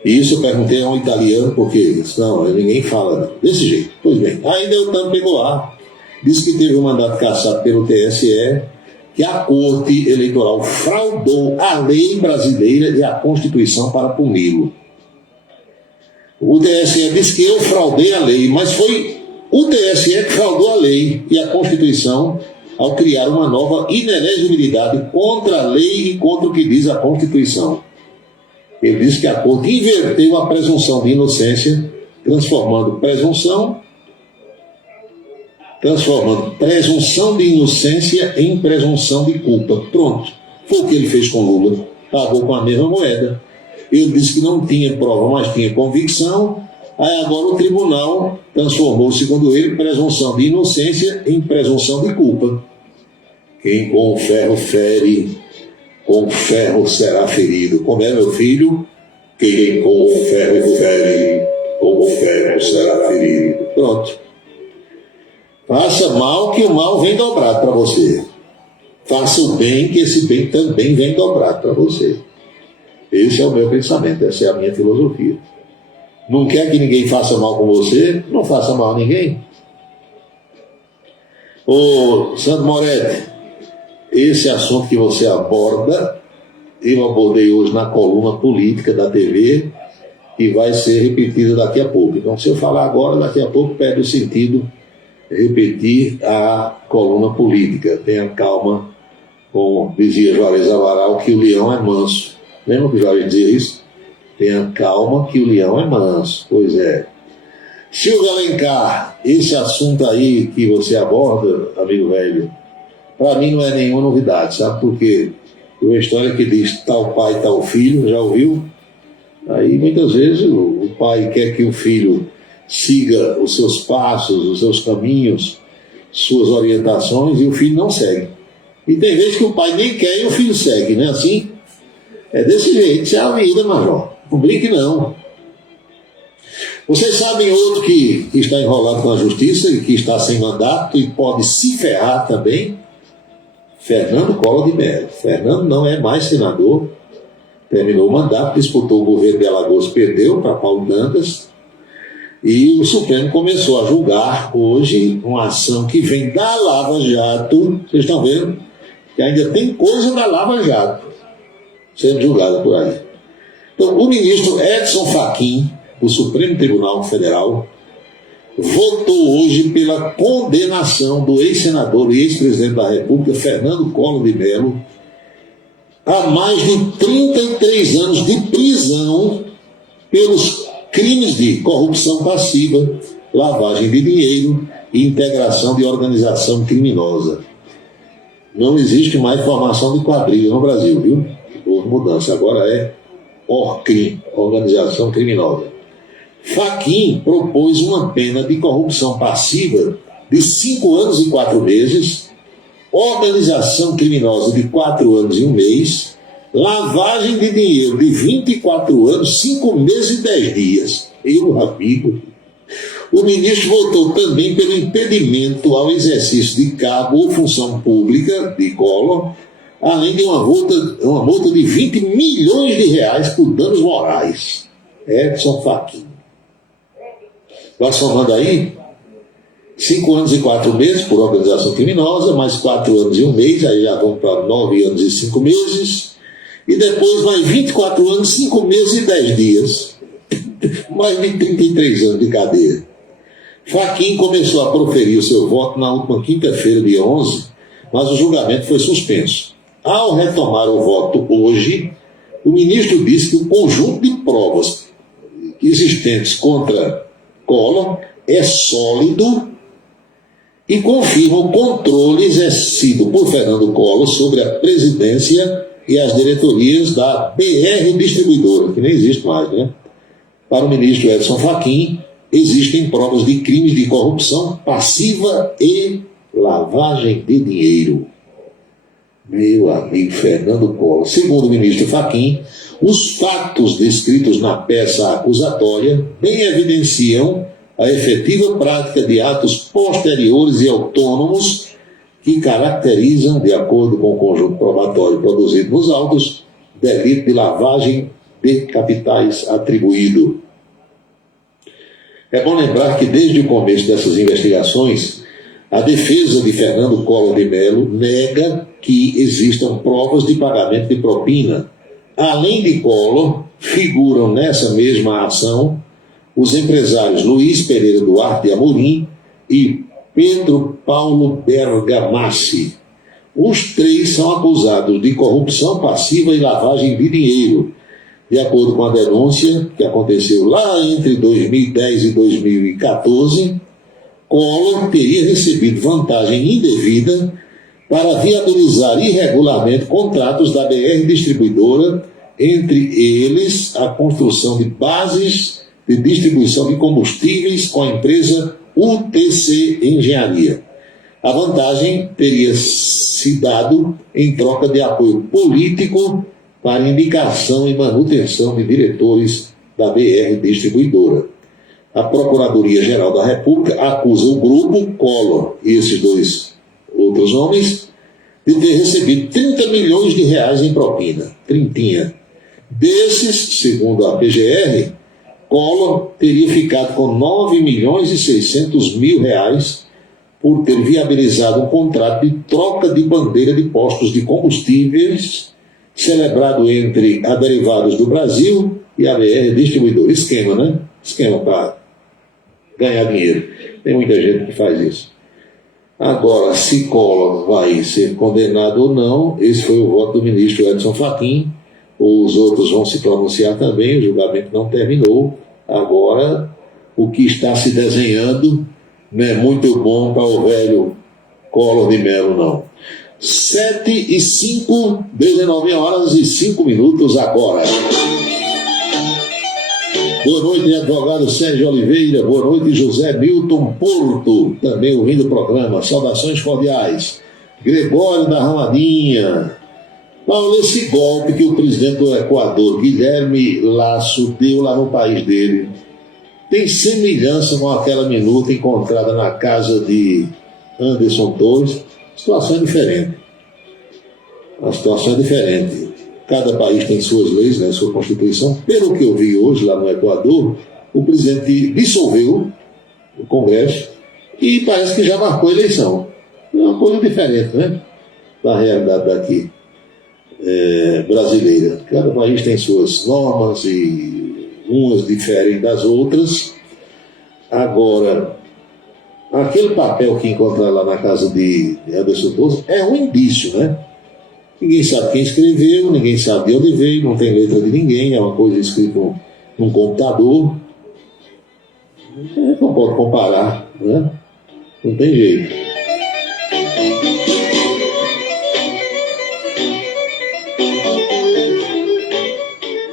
E isso eu perguntei a um italiano, porque não, ninguém fala desse jeito. Pois bem, aí Deltan pegou lá, disse que teve um mandato cassado pelo TSE, que a Corte Eleitoral fraudou a lei brasileira e a Constituição para puni-lo. O TSE disse que eu fraudei a lei, mas foi o TSE que fraudou a lei e a Constituição ao criar uma nova inelegibilidade contra a lei e contra o que diz a Constituição. Ele disse que a Corte inverteu a presunção de inocência, transformando presunção de inocência em presunção de culpa. Pronto. Foi o que ele fez com Lula. Pagou com a mesma moeda. Ele disse que não tinha prova, mas tinha convicção. Aí agora o tribunal transformou, segundo ele, presunção de inocência em presunção de culpa. Quem com o ferro fere, com o ferro será ferido. Como é, meu filho? Quem com o ferro fere, com o ferro será ferido. Pronto. Faça mal, que o mal vem dobrado para você. Faça o bem, que esse bem também vem dobrado para você. Esse é o meu pensamento, essa é a minha filosofia. Não quer que ninguém faça mal com você? Não faça mal a ninguém. Ô, Sandro Moretti, esse assunto que você aborda, eu abordei hoje na coluna política da TV e vai ser repetida daqui a pouco. Então, se eu falar agora, daqui a pouco perde o sentido repetir a coluna política. Tenha calma, como dizia Juarez Amaral, que o leão é manso. Lembra que o Juarez dizia isso? Tenha calma, que o leão é manso. Pois é. Silvio Alencar, esse assunto aí que você aborda, amigo velho, para mim não é nenhuma novidade, sabe por quê? Tem uma história que diz tal pai, tal filho, já ouviu? Aí muitas vezes o pai quer que o filho siga os seus passos, os seus caminhos, suas orientações, e o filho não segue. E tem vezes que o pai nem quer e o filho segue, não é assim? É desse jeito, isso é a vida, Major. Não brinque não. Vocês sabem outro que está enrolado com a justiça e que está sem mandato e pode se ferrar também? Fernando Collor de Mello. Fernando não é mais senador, terminou o mandato, disputou o governo de Alagoas, perdeu para Paulo Dantas, e o Supremo começou a julgar hoje uma ação que vem da Lava Jato. Vocês estão vendo que ainda tem coisa da Lava Jato sendo julgada por aí. Então, o ministro Edson Fachin, do Supremo Tribunal Federal, votou hoje pela condenação do ex-senador e ex-presidente da República, Fernando Collor de Mello, a mais de 33 anos de prisão pelos crimes de corrupção passiva, lavagem de dinheiro e integração de organização criminosa. Não existe mais formação de quadrilha no Brasil, viu? Houve mudança, agora é ORCRIM, Organização Criminosa. Fachin propôs uma pena de corrupção passiva de 5 anos e 4 meses, organização criminosa de 4 anos e 1 mês, lavagem de dinheiro de 24 anos, 5 meses e 10 dias. Eu, amigo. O ministro votou também pelo impedimento ao exercício de cargo ou função pública de Collor, além de uma multa de 20 milhões de reais por danos morais. Edson Fachin. Vai somando aí 5 anos e 4 meses por organização criminosa, mais 4 anos e 1 mês, aí já vão para 9 anos e 5 meses, e depois vai 24 anos, 5 meses e 10 dias, mais de 33 anos de cadeia. Fachin começou a proferir o seu voto na última quinta-feira, dia 11, mas o julgamento foi suspenso. Ao retomar o voto hoje, o ministro disse que o conjunto de provas existentes contra Collor é sólido e confirma o controle exercido por Fernando Collor sobre a presidência e as diretorias da BR Distribuidora, que nem existe mais, né? Para o ministro Edson Fachin, existem provas de crimes de corrupção passiva e lavagem de dinheiro. Meu amigo Fernando Collor. Segundo o ministro Fachin, os fatos descritos na peça acusatória bem evidenciam a efetiva prática de atos posteriores e autônomos que caracterizam, de acordo com o conjunto probatório produzido nos autos, delito de lavagem de capitais atribuído. É bom lembrar que desde o começo dessas investigações, a defesa de Fernando Collor de Mello nega que existam provas de pagamento de propina. Além de Collor, figuram nessa mesma ação os empresários Luiz Pereira Duarte de Amorim e Pedro Paulo Bergamassi. Os 3 são acusados de corrupção passiva e lavagem de dinheiro. De acordo com a denúncia que aconteceu lá entre 2010 e 2014, Collor teria recebido vantagem indevida para viabilizar irregularmente contratos da BR Distribuidora, entre eles a construção de bases de distribuição de combustíveis com a empresa UTC Engenharia. A vantagem teria se dado em troca de apoio político para indicação e manutenção de diretores da BR Distribuidora. A Procuradoria-Geral da República acusa o grupo Collor e esses 2 outros homens de ter recebido 30 milhões de reais em propina. Trintinha. Desses, segundo a PGR, Collor teria ficado com 9 milhões e 600 mil reais por ter viabilizado um contrato de troca de bandeira de postos de combustíveis celebrado entre a Derivados do Brasil e a BR Distribuidora. Esquema, né? Esquema para ganhar dinheiro. Tem muita gente que faz isso. Agora, se Collor vai ser condenado ou não, esse foi o voto do ministro Edson Fachin. Os outros vão se pronunciar também, o julgamento não terminou. Agora, o que está se desenhando não é muito bom para o velho Collor de Mello, não. 7h05, 19h05 agora. Boa noite, advogado Sérgio Oliveira. Boa noite, José Milton Porto, também ouvindo o programa. Saudações cordiais. Gregório da Ramadinha. Paulo, esse golpe que o presidente do Equador, Guilherme Lasso, deu lá no país dele, tem semelhança com aquela minuta encontrada na casa de Anderson Torres. A situação é diferente. A situação é diferente. Cada país tem suas leis, né, sua Constituição. Pelo que eu vi hoje lá no Equador, o presidente dissolveu o Congresso e parece que já marcou a eleição. É uma coisa diferente, né, da realidade daqui brasileira. Cada país tem suas normas e umas diferem das outras. Agora, aquele papel que encontraram lá na casa de Anderson Torres é um indício, né? Ninguém sabe quem escreveu, ninguém sabe de onde veio, não tem letra de ninguém, é uma coisa escrita num computador. Não pode comparar, né? Não tem jeito.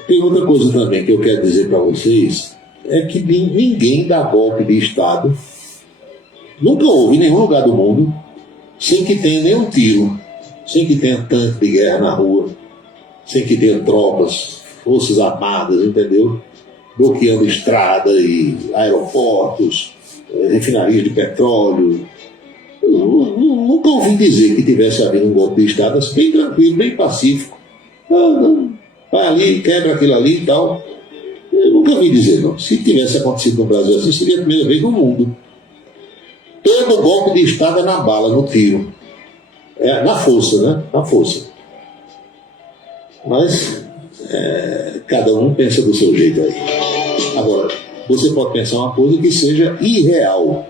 Tem outra coisa também que eu quero dizer para vocês, é que ninguém dá golpe de Estado, nunca houve em nenhum lugar do mundo, sem que tenha nenhum tiro, sem que tenha tanque de guerra na rua, sem que tenha tropas, forças armadas, entendeu? Bloqueando estrada e aeroportos, refinarias de petróleo. Eu nunca ouvi dizer que tivesse havido um golpe de Estado assim, bem tranquilo, bem pacífico. Vai ali, quebra aquilo ali e tal. Eu nunca ouvi dizer, não. Se tivesse acontecido no Brasil assim, seria a primeira vez no mundo. Todo golpe de Estado é na bala, no tiro. É na força, né? Na força. Mas cada um pensa do seu jeito aí. Agora, você pode pensar uma coisa que seja irreal.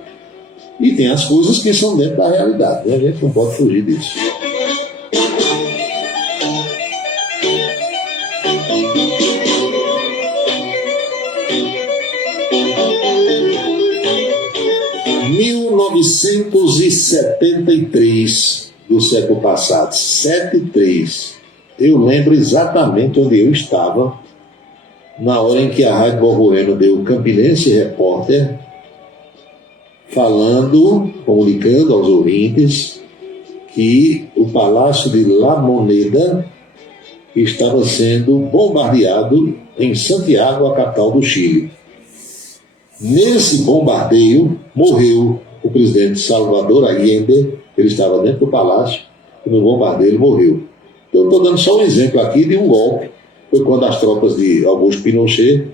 E tem as coisas que são dentro da realidade, né? A gente não pode fugir disso. Em 1973 do século passado, 73, eu lembro exatamente onde eu estava na hora em que a Rádio Borborema deu o Campinense Repórter, falando, comunicando aos ouvintes que o Palácio de La Moneda estava sendo bombardeado em Santiago, a capital do Chile. Nesse bombardeio morreu o presidente Salvador Allende, ele estava dentro do palácio, e no bombardeio ele morreu. Então, eu estou dando só um exemplo aqui de um golpe. Foi quando as tropas de Augusto Pinochet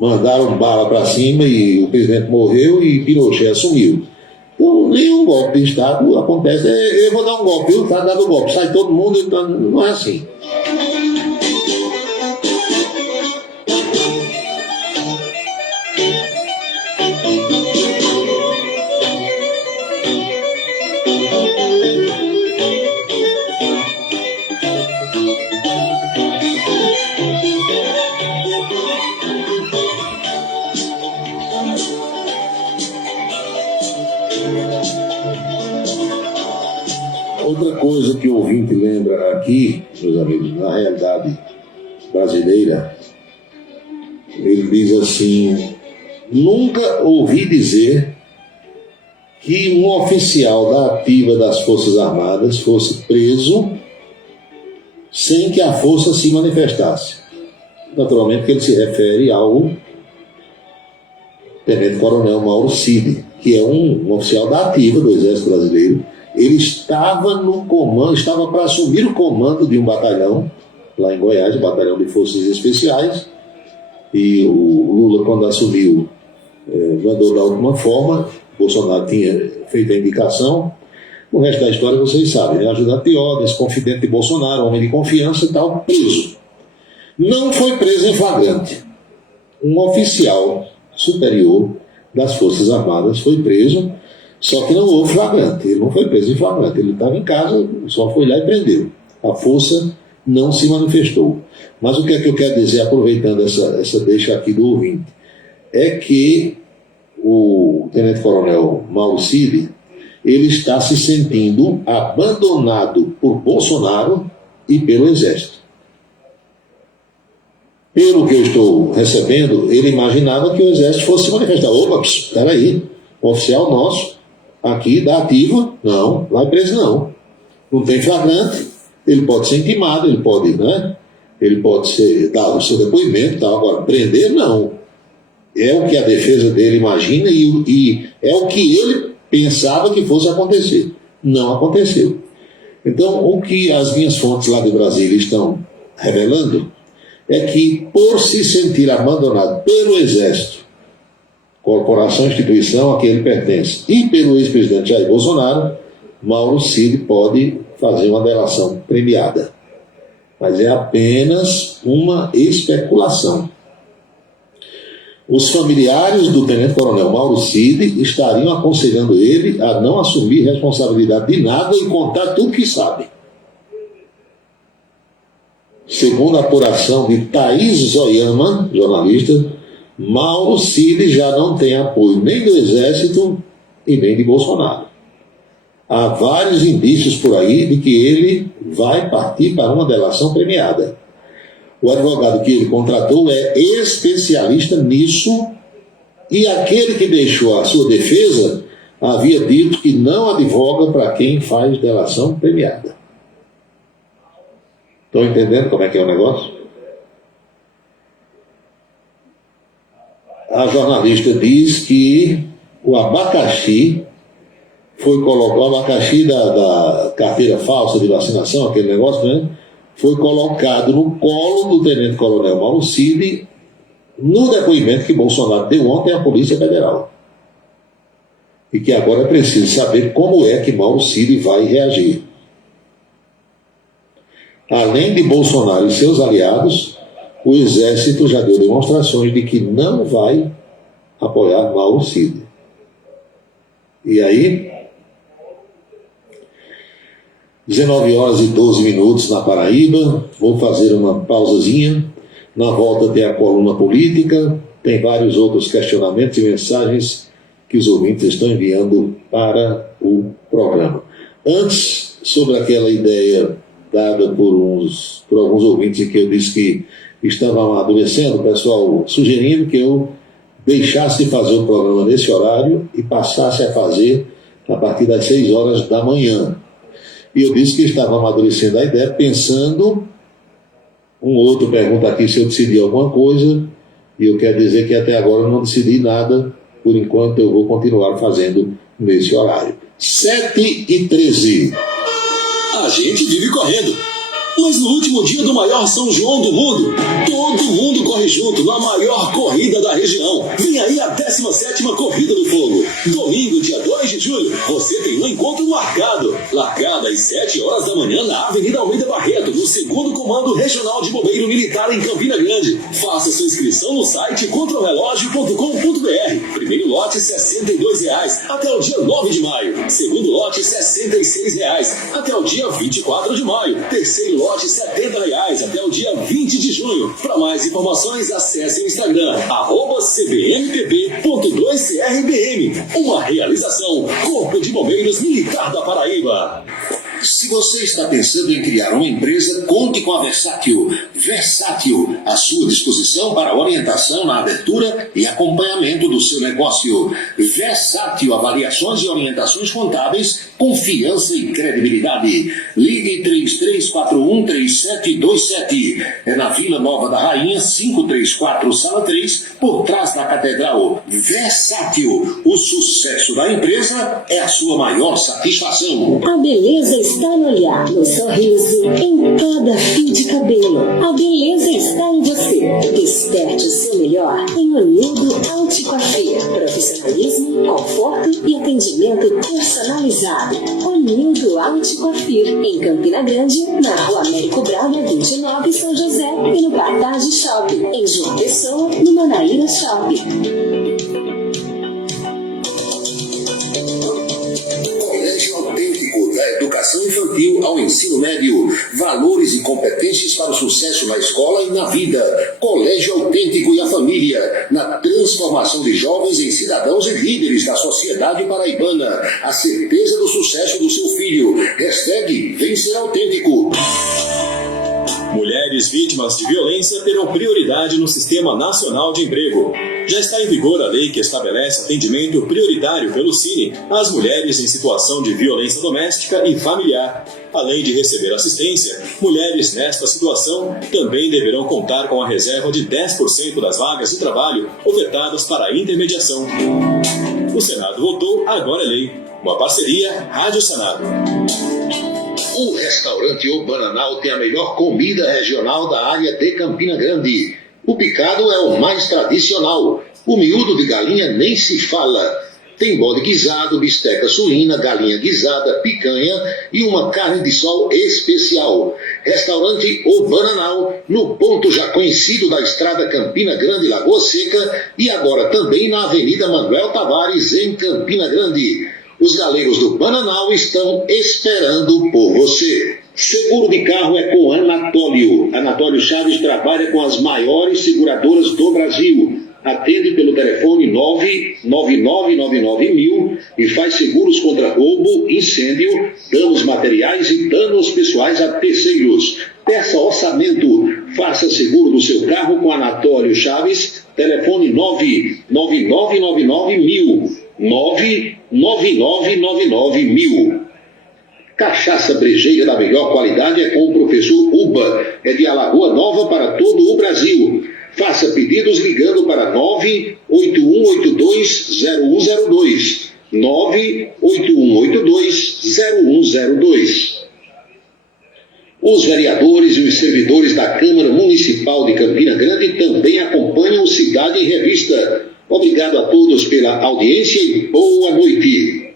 mandaram bala para cima e o presidente morreu e Pinochet assumiu. Então, nenhum golpe de Estado acontece. Eu vou dar um golpe, viu? Está dando um golpe, sai todo mundo, então, não é assim. Outra coisa que o ouvinte lembra aqui, meus amigos, na realidade brasileira, ele diz assim: nunca ouvi dizer que um oficial da ativa das Forças Armadas fosse preso sem que a força se manifestasse. Naturalmente que ele se refere ao tenente-coronel Mauro Cid, que é um oficial da ativa do Exército Brasileiro. Ele estava no comando, estava para assumir o comando de um batalhão, lá em Goiás, o Batalhão de Forças Especiais, e o Lula, quando assumiu, mandou da última forma. Bolsonaro tinha feito a indicação. O resto da história vocês sabem, né? Ajudante de ordens, confidente de Bolsonaro, homem de confiança e tal, preso. Não foi preso em flagrante. Um oficial superior das Forças Armadas foi preso, só que não houve flagrante. Ele não foi preso em flagrante, ele estava em casa, só foi lá e prendeu. A força não se manifestou. Mas o que é que eu quero dizer, aproveitando essa deixa aqui do ouvinte, é que o tenente-coronel Mauro Cid, ele está se sentindo abandonado por Bolsonaro e pelo Exército. Pelo que eu estou recebendo, ele imaginava que o Exército fosse se manifestar. Opa, espera aí, um oficial nosso, aqui da ativa, não, vai preso não. Não tem flagrante, ele pode ser intimado, ele pode, né? Ele pode ser dado o seu depoimento, tal. Agora, prender não. É o que a defesa dele imagina e é o que ele pensava que fosse acontecer. Não aconteceu. Então, o que as minhas fontes lá de Brasília estão revelando é que, por se sentir abandonado pelo Exército, corporação, instituição a que ele pertence, e pelo ex-presidente Jair Bolsonaro, Mauro Cid pode fazer uma delação premiada. Mas é apenas uma especulação. Os familiares do tenente-coronel Mauro Cid estariam aconselhando ele a não assumir responsabilidade de nada e contar tudo que sabe. Segundo a apuração de Thaís Zoyama, jornalista, Mauro Cid já não tem apoio nem do Exército e nem de Bolsonaro. Há vários indícios por aí de que ele vai partir para uma delação premiada. O advogado que ele contratou é especialista nisso, e aquele que deixou a sua defesa havia dito que não advoga para quem faz delação premiada. Estão entendendo como é que é o negócio? A jornalista diz que o abacaxi foi colocado, o abacaxi da carteira falsa de vacinação, aquele negócio, né? Foi colocado no colo do tenente-coronel Mauro Cid no depoimento que Bolsonaro deu ontem à Polícia Federal. E que agora é preciso saber como é que Mauro Cid vai reagir. Além de Bolsonaro e seus aliados, o Exército já deu demonstrações de que não vai apoiar Mauro Cid. E aí, 19h12 na Paraíba, vou fazer uma pausazinha. Na volta tem a coluna política, tem vários outros questionamentos e mensagens que os ouvintes estão enviando para o programa. Antes, sobre aquela ideia dada por alguns ouvintes que eu disse que estava amadurecendo, o pessoal sugerindo que eu deixasse de fazer o programa nesse horário e passasse a fazer a partir das 6 horas da manhã. E eu disse que estava amadurecendo a ideia, pensando. Um outro pergunta aqui se eu decidi alguma coisa, e eu quero dizer que até agora eu não decidi nada. Por enquanto eu vou continuar fazendo nesse horário. 7h13. A gente vive correndo, mas no último dia do maior São João do mundo, todo mundo corre junto na maior corrida da região. Vem aí a 17ª Corrida do Fogo. Domingo, dia 2 de julho, você tem um encontro marcado. Largada às 7 horas da manhã na Avenida Almeida Barreto, no 2º Comando Regional de Bombeiro Militar em Campina Grande. Faça sua inscrição no site contrarrelógio.com.br. Primeiro lote R$ 62,00 até o dia 9 de maio. Segundo lote R$ 66,00 até o dia 24 de maio. Terceiro lote R$ 70,00 até o dia 20 de junho. Para mais informações, acesse o Instagram @cbmpp.2crbm. Uma realização Corpo de Bombeiros Militar da Paraíba. Se você está pensando em criar uma empresa, conte com a Versátil. Versátil, à sua disposição para orientação na abertura e acompanhamento do seu negócio. Versátil, avaliações e orientações contábeis, confiança e credibilidade. Ligue 33413727. É na Vila Nova da Rainha, 534, Sala 3, por trás da Catedral. Versátil, o sucesso da empresa é a sua maior satisfação. A beleza está no olhar, no sorriso, em cada fio de cabelo. A beleza está em você. Desperte o seu melhor em Onildo Alticoafia. Profissionalismo, conforto e atendimento personalizado. Onildo Alticoafia, em Campina Grande, na Rua Américo Braga, 29, São José, e no Cartaz Shopping, em João Pessoa, no Manaíra Shopping. Da educação infantil ao ensino médio, valores e competências para o sucesso na escola e na vida. Colégio Autêntico e a Família, na transformação de jovens em cidadãos e líderes da sociedade paraibana. A certeza do sucesso do seu filho. #Vem Ser Autêntico. Mulheres vítimas de violência terão prioridade no Sistema Nacional de Emprego. Já está em vigor a lei que estabelece atendimento prioritário pelo Cine às mulheres em situação de violência doméstica e familiar. Além de receber assistência, mulheres nesta situação também deverão contar com a reserva de 10% das vagas de trabalho ofertadas para a intermediação. O Senado votou, agora é lei. Uma parceria Rádio Senado. O restaurante O Bananal tem a melhor comida regional da área de Campina Grande. O picado é o mais tradicional. O miúdo de galinha nem se fala. Tem bode guisado, bisteca suína, galinha guisada, picanha e uma carne de sol especial. Restaurante O Bananal, no ponto já conhecido da estrada Campina Grande Lagoa Seca e agora também na Avenida Manuel Tavares, em Campina Grande. Os galegos do Bananal estão esperando por você. Seguro de carro é com Anatólio. Anatólio Chaves trabalha com as maiores seguradoras do Brasil. Atende pelo telefone 99999.000 e faz seguros contra roubo, incêndio, danos materiais e danos pessoais a terceiros. Peça orçamento. Faça seguro do seu carro com Anatório Chaves. Telefone 99999.000. 99999.000. Cachaça brejeira da melhor qualidade é com o professor Uba. É de Alagoa Nova para todo o Brasil. Faça pedidos ligando para 981820102. 981820102. Os vereadores e os servidores da Câmara Municipal de Campina Grande também acompanham o Cidade em Revista. Obrigado a todos pela audiência e boa noite.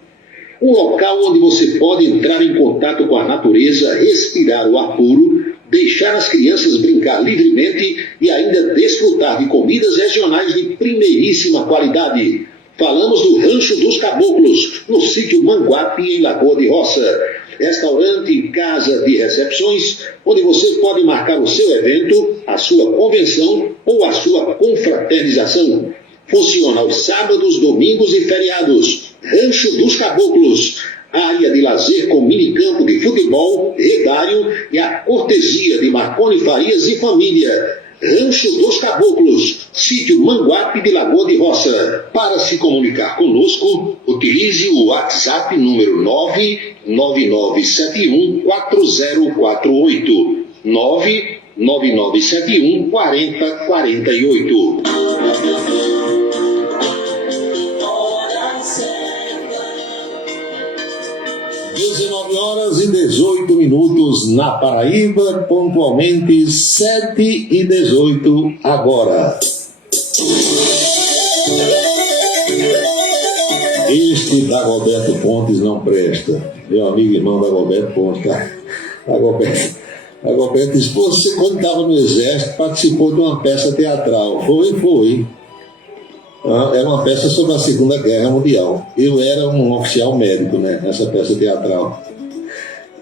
Um local onde você pode entrar em contato com a natureza, respirar o ar puro, deixar as crianças brincar livremente e ainda desfrutar de comidas regionais de primeiríssima qualidade. Falamos do Rancho dos Caboclos, no sítio Manguape, em Lagoa de Roça. Restaurante e casa de recepções, onde você pode marcar o seu evento, a sua convenção ou a sua confraternização. Funciona aos sábados, domingos e feriados. Rancho dos Caboclos, área de lazer com minicampo de futebol, redário e a cortesia de Marconi Farias e família. Rancho dos Caboclos, sítio Manguape de Lagoa de Roça. Para se comunicar conosco, utilize o WhatsApp número 999714048. 999714048. 19h18 na Paraíba, pontualmente 7h18 agora. Este Dagoberto Pontes não presta. Meu amigo e irmão Dagoberto Pontes, cara. Dagoberto, você quando estava no Exército participou de uma peça teatral. Foi. Era uma peça sobre a Segunda Guerra Mundial. Eu era um oficial médico, né, nessa peça teatral.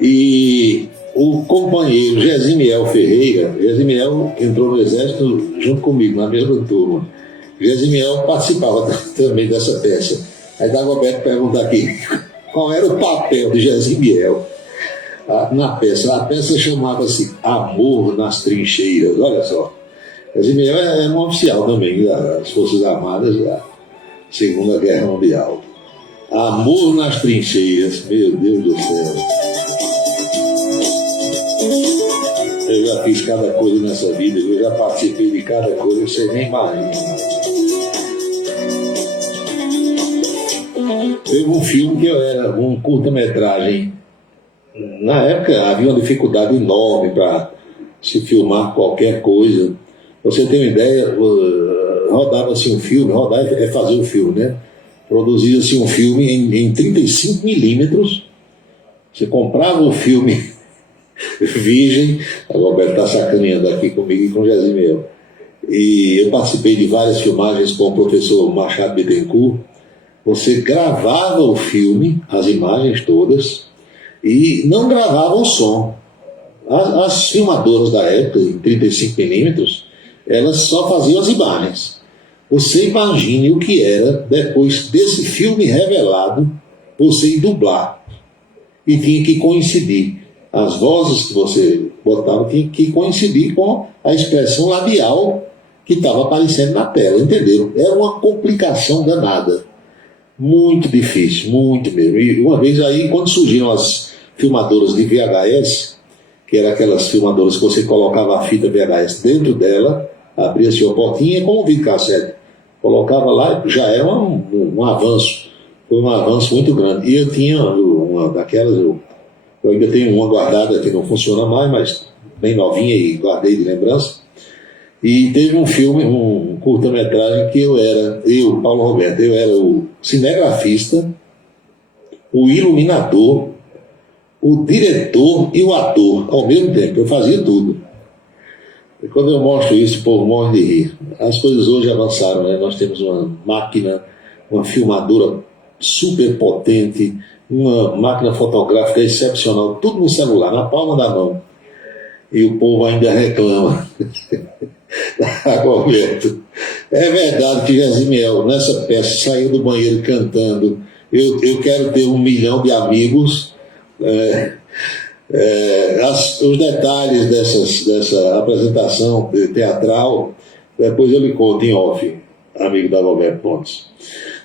E o companheiro Gesimiel Ferreira, Gesimiel entrou no Exército junto comigo, na mesma turma. Gesimiel participava também dessa peça. Aí Dagoberto pergunta aqui, qual era o papel de Gesimiel na peça? A peça chamava-se Amor nas Trincheiras, olha só. Gesimiel é um oficial também das Forças Armadas da Segunda Guerra Mundial. Amor nas Trincheiras, meu Deus do céu. Eu já fiz cada coisa nessa vida, eu já participei de cada coisa, você nem imagina. Teve um filme que era um curta-metragem. Na época havia uma dificuldade enorme para se filmar qualquer coisa. Você tem uma ideia, rodava-se um filme, rodar é fazer um filme, né? Produzia-se um filme em 35 milímetros. Você comprava o filme virgem, a Roberto está sacaneando aqui comigo e com o Gesimiel. E eu participei de várias filmagens com o professor Machado Bittencourt. Você gravava o filme, as imagens todas, e não gravava o som. As filmadoras da época, em 35 milímetros, elas só faziam as imagens. Você imagine o que era, depois desse filme revelado, você ir dublar. E tinha que coincidir. As vozes que você botava tinham que coincidir com a expressão labial que estava aparecendo na tela, entenderam? Era uma complicação danada. Muito difícil, muito mesmo. E uma vez aí, quando surgiram as filmadoras de VHS, que eram aquelas filmadoras que você colocava a fita VHS dentro dela, abria-se uma portinha com o videocassete, colocava lá, já era um avanço. Foi um avanço muito grande. E eu tinha uma daquelas, eu ainda tenho uma guardada que não funciona mais, mas bem novinha e guardei de lembrança. E teve um filme, um curta-metragem que Paulo Roberto, eu era o cinegrafista, o iluminador, o diretor e o ator ao mesmo tempo. Eu fazia tudo. E quando eu mostro isso, o povo morre de rir. As coisas hoje avançaram, né? Nós temos uma máquina, uma filmadora super potente, uma máquina fotográfica excepcional, tudo no celular, na palma da mão. E o povo ainda reclama. Roberto, É verdade que Jasimiel, nessa peça, saiu do banheiro cantando Eu quero ter 1 milhão de amigos. Os detalhes dessa apresentação teatral, depois eu lhe conto em off, amigo da Roberto Pontes.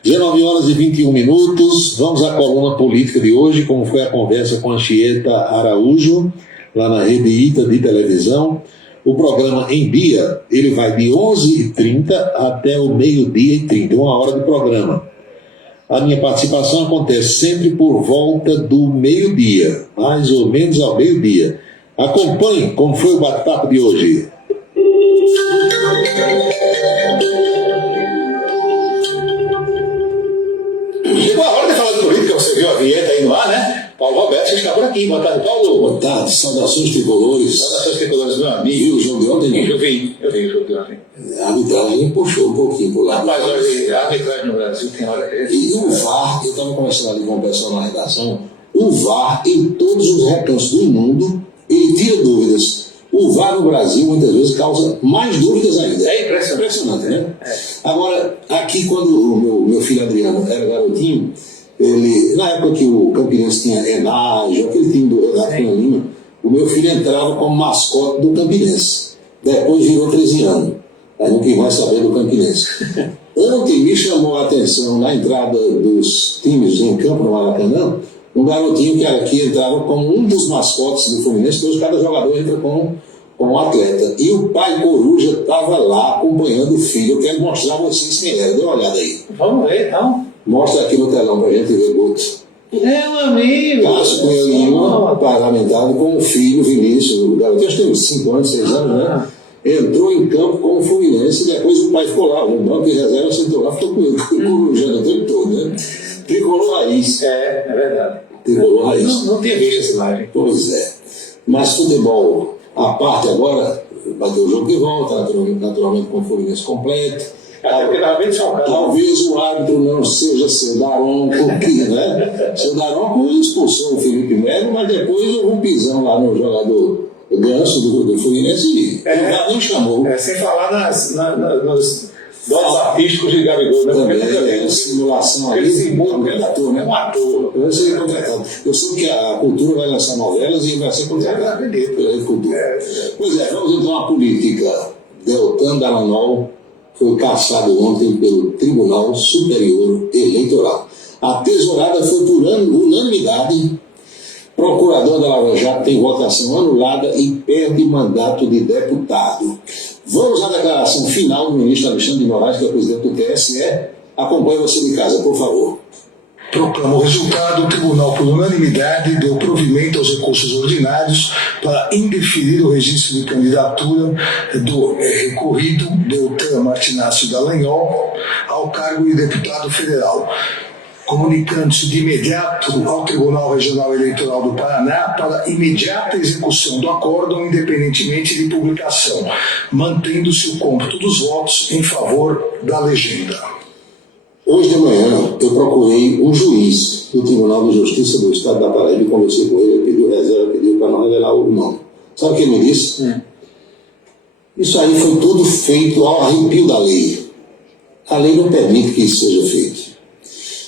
19h21, vamos à coluna política de hoje, como foi a conversa com a Anchieta Araújo, lá na Rede ITA de televisão. O programa Em Dia, ele vai de 11h30 até o 12h30, 1 hora de programa. A minha participação acontece sempre por volta do meio-dia, mais ou menos ao meio-dia. Acompanhe como foi o bate-papo de hoje. Chegou a hora de falar de política, você viu a vinheta aí no ar, né? Paulo Roberto está por aqui. Boa tarde, Paulo. Boa tarde, saudações tricolores. Saudações tricolores, meu amigo. Viu o jogo de ontem? Eu vi o jogo de ontem. A arbitragem puxou um pouquinho por lá. Rapaz, olha, a arbitragem no Brasil tem hora dessa. E o VAR, eu estava conversando ali com o pessoal na redação, o VAR, em todos os recantos do mundo, ele tira dúvidas. O VAR no Brasil, muitas vezes, causa mais dúvidas ainda. É impressionante, né? Agora, aqui, quando o meu filho Adriano era garotinho, ele, na época que o Campinense tinha Enágio, aquele time do Renato Cunha Lima, o meu filho entrava como mascote do Campinense. Depois virou 13 anos. Aí não quis mais saber do Campinense. Ontem me chamou a atenção, na entrada dos times em campo no Maracanã, um garotinho que era aqui, entrava como um dos mascotes do Fluminense, depois cada jogador entra como um atleta. E o pai Coruja estava lá acompanhando o filho. Eu quero mostrar a vocês quem era. Dê uma olhada aí. Vamos ver, então. Mostra aqui no telão pra gente ver, Guto. Meu amigo. Cássio Cunha Lima, parlamentado com o filho Vinícius, o garotinho, acho que tem uns 5 anos, 6 anos, né? Entrou em campo com o Fluminense e depois o pai ficou lá, no banco de reserva, sentou lá, ficou com ele, corujando o tempo todo, né? Tricolor raiz. É verdade. Tricolor raiz. Não tinha visto essa imagem. Pois é. Mas futebol à parte agora, vai ter o jogo de volta, naturalmente com o Fluminense completo. Talvez o árbitro não seja seu Daronco, né? Seu Daronco expulsou o Felipe Melo, mas depois houve um pisão lá no jogador Ganso do Fluminense e não chamou. Sem falar nos dotes artísticos de Gabigol, né? Também, simulação ali. Ele é ator, né? Um ator. Vai ser contratado. Eu sei que a cultura vai lançar novelas e vai ser contratado pela cultura. Pois é, vamos então à política. Deltan Dallagnol foi cassado ontem pelo Tribunal Superior Eleitoral. A tesourada foi por unanimidade. Procurador da Lava Jato tem votação anulada e perde mandato de deputado. Vamos à declaração final do ministro Alexandre de Moraes, que é o presidente do TSE. Acompanhe você de casa, por favor. Proclama o resultado. O tribunal, por unanimidade, deu provimento aos recursos ordinários para indeferir o registro de candidatura do recorrido Deltan Martinaccio Dallagnol ao cargo de deputado federal, comunicando-se de imediato ao Tribunal Regional Eleitoral do Paraná para imediata execução do acórdão, independentemente de publicação, mantendo-se o cômputo dos votos em favor da legenda. Hoje de manhã eu procurei um juiz do Tribunal de Justiça do Estado da Paraíba e conversei com ele, ele pediu reserva, pediu para não revelar o nome. Sabe o que ele me disse? Isso aí foi tudo feito ao arrepio da lei. A lei não permite que isso seja feito.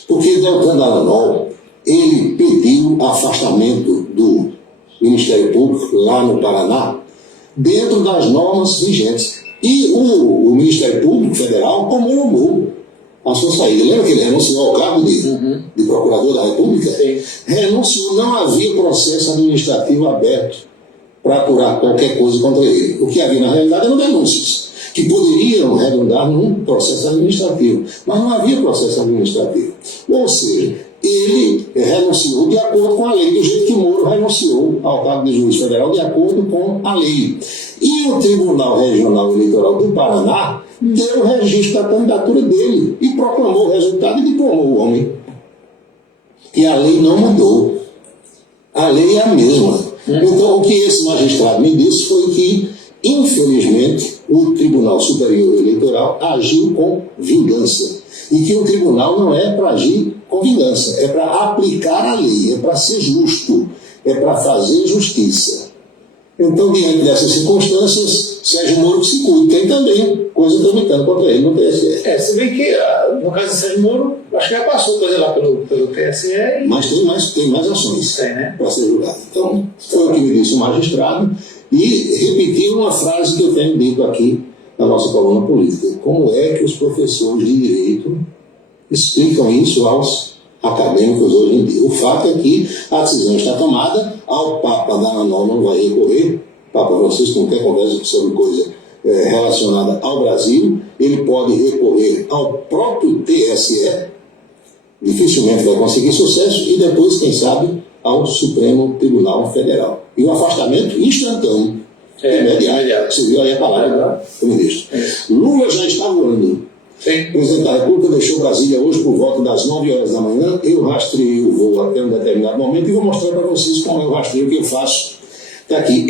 Porque Deltan Dallagnol, ele pediu afastamento do Ministério Público lá no Paraná dentro das normas vigentes. E o Ministério Público Federal homologou a sua saída. Lembra que ele renunciou ao cargo de Procurador da República? Sim. Renunciou, não havia processo administrativo aberto para apurar qualquer coisa contra ele. O que havia na realidade eram denúncias que poderiam redundar num processo administrativo, mas não havia processo administrativo. Ou seja, ele renunciou de acordo com a lei, do jeito que Moro renunciou ao cargo de juiz federal, de acordo com a lei. E o Tribunal Regional Eleitoral do Paraná deu o registro da candidatura dele e proclamou o resultado e diplomou o homem. E a lei não mudou. A lei é a mesma. Então, o que esse magistrado me disse foi que, infelizmente, o Tribunal Superior Eleitoral agiu com vingança. E que o tribunal não é para agir com vingança, é para aplicar a lei, é para ser justo, é para fazer justiça. Então, diante dessas circunstâncias, Sérgio Moro que se cuide, tem também coisa tramitando contra ele no TSE. Se bem que, no caso do Sérgio Moro, acho que já passou coisa lá pelo TSE. Mas tem mais ações né? para ser julgado. Então, foi o que me disse o magistrado e repetiu uma frase que eu tenho dito aqui na nossa coluna política. Como é que os professores de direito explicam isso aos acadêmicos hoje em dia? O fato é que a decisão está tomada, ao Papa Dananol não vai recorrer, Papa Francisco não quer conversa sobre coisa relacionada ao Brasil, ele pode recorrer ao próprio TSE, dificilmente vai conseguir sucesso, e depois, quem sabe, ao Supremo Tribunal Federal. E o afastamento instantâneo, imediato. Você viu aí a palavra do ministro. Lula já está voando. O presidente da República deixou Brasília hoje por volta das 9 horas da manhã. Eu rastrei o voo até um determinado momento e vou mostrar para vocês como é o rastreio que eu faço. Está aqui,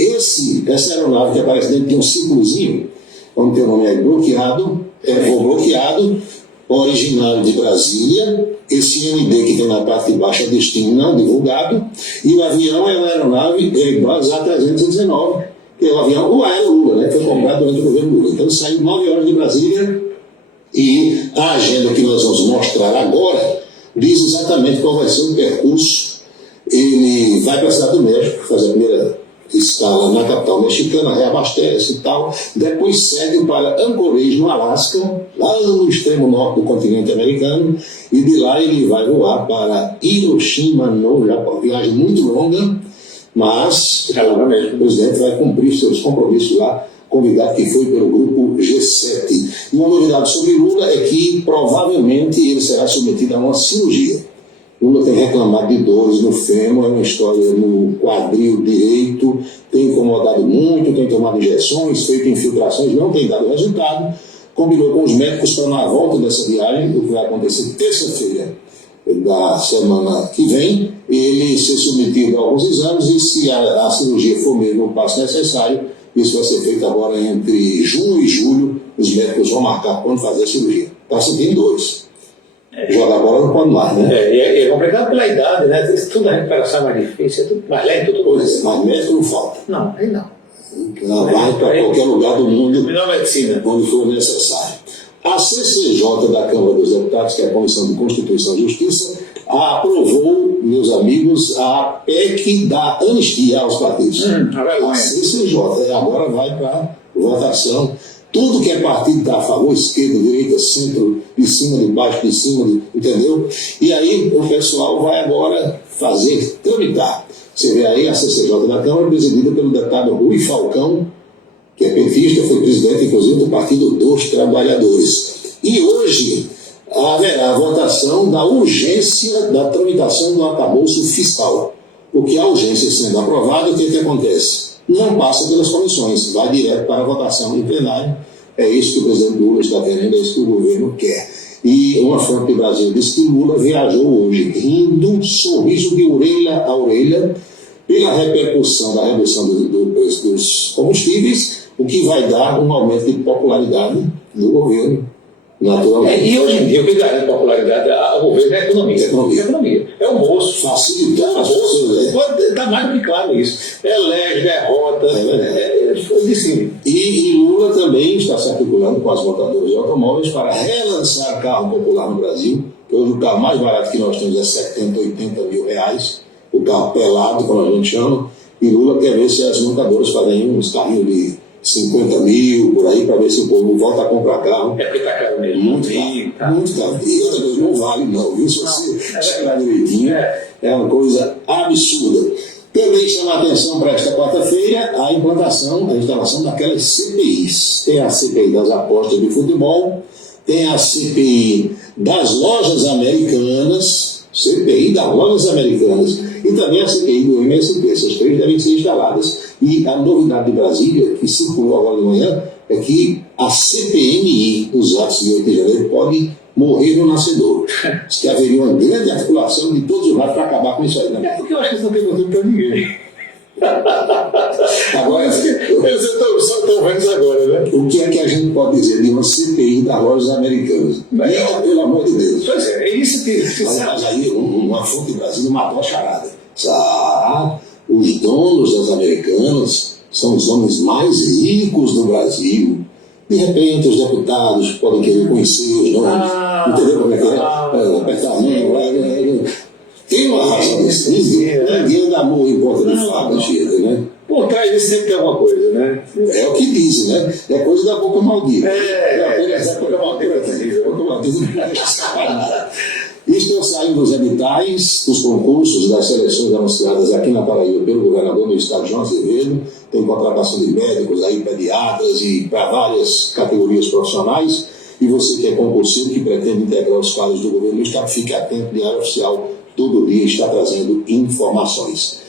essa aeronave que aparece dentro de um círculozinho, onde tem o nome bloqueado, voo bloqueado, originário de Brasília, esse ND que tem na parte de baixo é destino não divulgado, e o avião é uma aeronave Airbus A319, que é o avião, o Aero Lula, né, foi comprado durante o governo Lula. Então saiu 9 horas de Brasília, e a agenda que nós vamos mostrar agora diz exatamente qual vai ser o percurso. Ele vai para a Cidade do México, fazer a primeira escala na capital mexicana, reabastece e tal, depois segue para Anchorage, no Alasca, lá no extremo norte do continente americano, e de lá ele vai voar para Hiroshima, no Japão. Viagem muito longa, mas o presidente vai cumprir seus compromissos lá, convidado que foi pelo grupo G7. E uma novidade sobre Lula é que provavelmente ele será submetido a uma cirurgia. Lula tem reclamado de dores no fêmur, é uma história no quadril direito, tem incomodado muito, tem tomado injeções, feito infiltrações, não tem dado resultado. Combinou com os médicos para, na volta dessa viagem, o que vai acontecer terça-feira da semana que vem, ele ser submetido a alguns exames, e se a cirurgia for mesmo o passo necessário, isso vai ser feito agora entre junho e julho. Os médicos vão marcar quando fazer a cirurgia. Está sentindo dores. Jogar a bola não pode mais, né? É complicado pela idade, né? Tudo a recuperação é mais difícil, é tudo mais lento, tudo coisa. Mas médico não falta. Não, aí não. Ela vai para qualquer lugar do mundo, melhor medicina, onde for necessário. A CCJ da Câmara dos Deputados, que é a Comissão de Constituição e Justiça, aprovou, meus amigos, a PEC da anistia aos partidos. A CCJ agora vai para votação. Tudo que é partido está a favor, esquerda, direita, centro, de cima, de baixo, de cima, entendeu? E aí o pessoal vai agora tramitar. Você vê aí a CCJ da Câmara, presidida pelo deputado Rui Falcão, que é petista, foi presidente, inclusive, do Partido dos Trabalhadores. E hoje haverá a votação da urgência da tramitação do arcabouço fiscal. Porque a urgência sendo aprovada, o que acontece? Não passa pelas comissões, vai direto para a votação em plenário. É isso que o presidente Lula está querendo, é isso que o governo quer. E uma fonte do Brasil disse que Lula viajou hoje, rindo, sorriso de orelha a orelha, pela repercussão da redução do preço dos combustíveis, o que vai dar um aumento de popularidade do governo, naturalmente. E hoje em dia, o que garante popularidade ao governo é a economia. É o bolso. Facilitando as pessoas. Pode estar mais do que claro isso. Elege, derrota, E Lula também está se articulando com as montadoras de automóveis para relançar carro popular no Brasil, que hoje o carro mais barato que nós temos é 70, 80 mil reais, o carro pelado, como a gente chama, e Lula quer ver se as montadoras fazem uns carrinhos de 50 mil, por aí, para ver se o povo volta a comprar carro. É porque está caro mesmo. Muito caro. E outra coisa, não vale não, viu? Se você chegar direitinho, é uma coisa absurda. Também chama a atenção para esta quarta-feira a instalação daquelas CPIs. Tem a CPI das apostas de futebol, tem a CPI das lojas americanas, CPI das lojas americanas, e também a CPI do MST. Essas três devem ser instaladas. E a novidade de Brasília, que circulou agora de manhã, é que a CPMI, os atos de 8 de janeiro, pode morrer no nascedor. Diz que haveria uma grande articulação de todos os lados para acabar com isso aí. Né? É porque eu acho que isso não tem motivo para ninguém. Agora, eles só estão vendo isso agora, né? O que é que a gente pode dizer de uma CPI das lojas americanas? Pelo amor de Deus. Pois é isso que... Mas aí uma fonte de Brasília matou a charada. Os donos das americanas são os homens mais ricos do Brasil. De repente, os deputados podem querer conhecer os nomes, entendeu como é que é? Apertar a língua. Tem uma razão desse. Ninguém dá amor em ponta de faca, Chile, né? Por trás disso sempre tem alguma coisa, né? É o que dizem, né? É coisa da boca maldita. Essa boca maldita. Estão saindo os editais dos concursos das seleções anunciadas aqui na Paraíba pelo governador no estado de João Azevedo. Tem contratação de médicos, aí, pediatras e para várias categorias profissionais. E você que é concurseiro, que pretende integrar os quadros do governo do estado, fique atento, Diário Oficial todo dia está trazendo informações.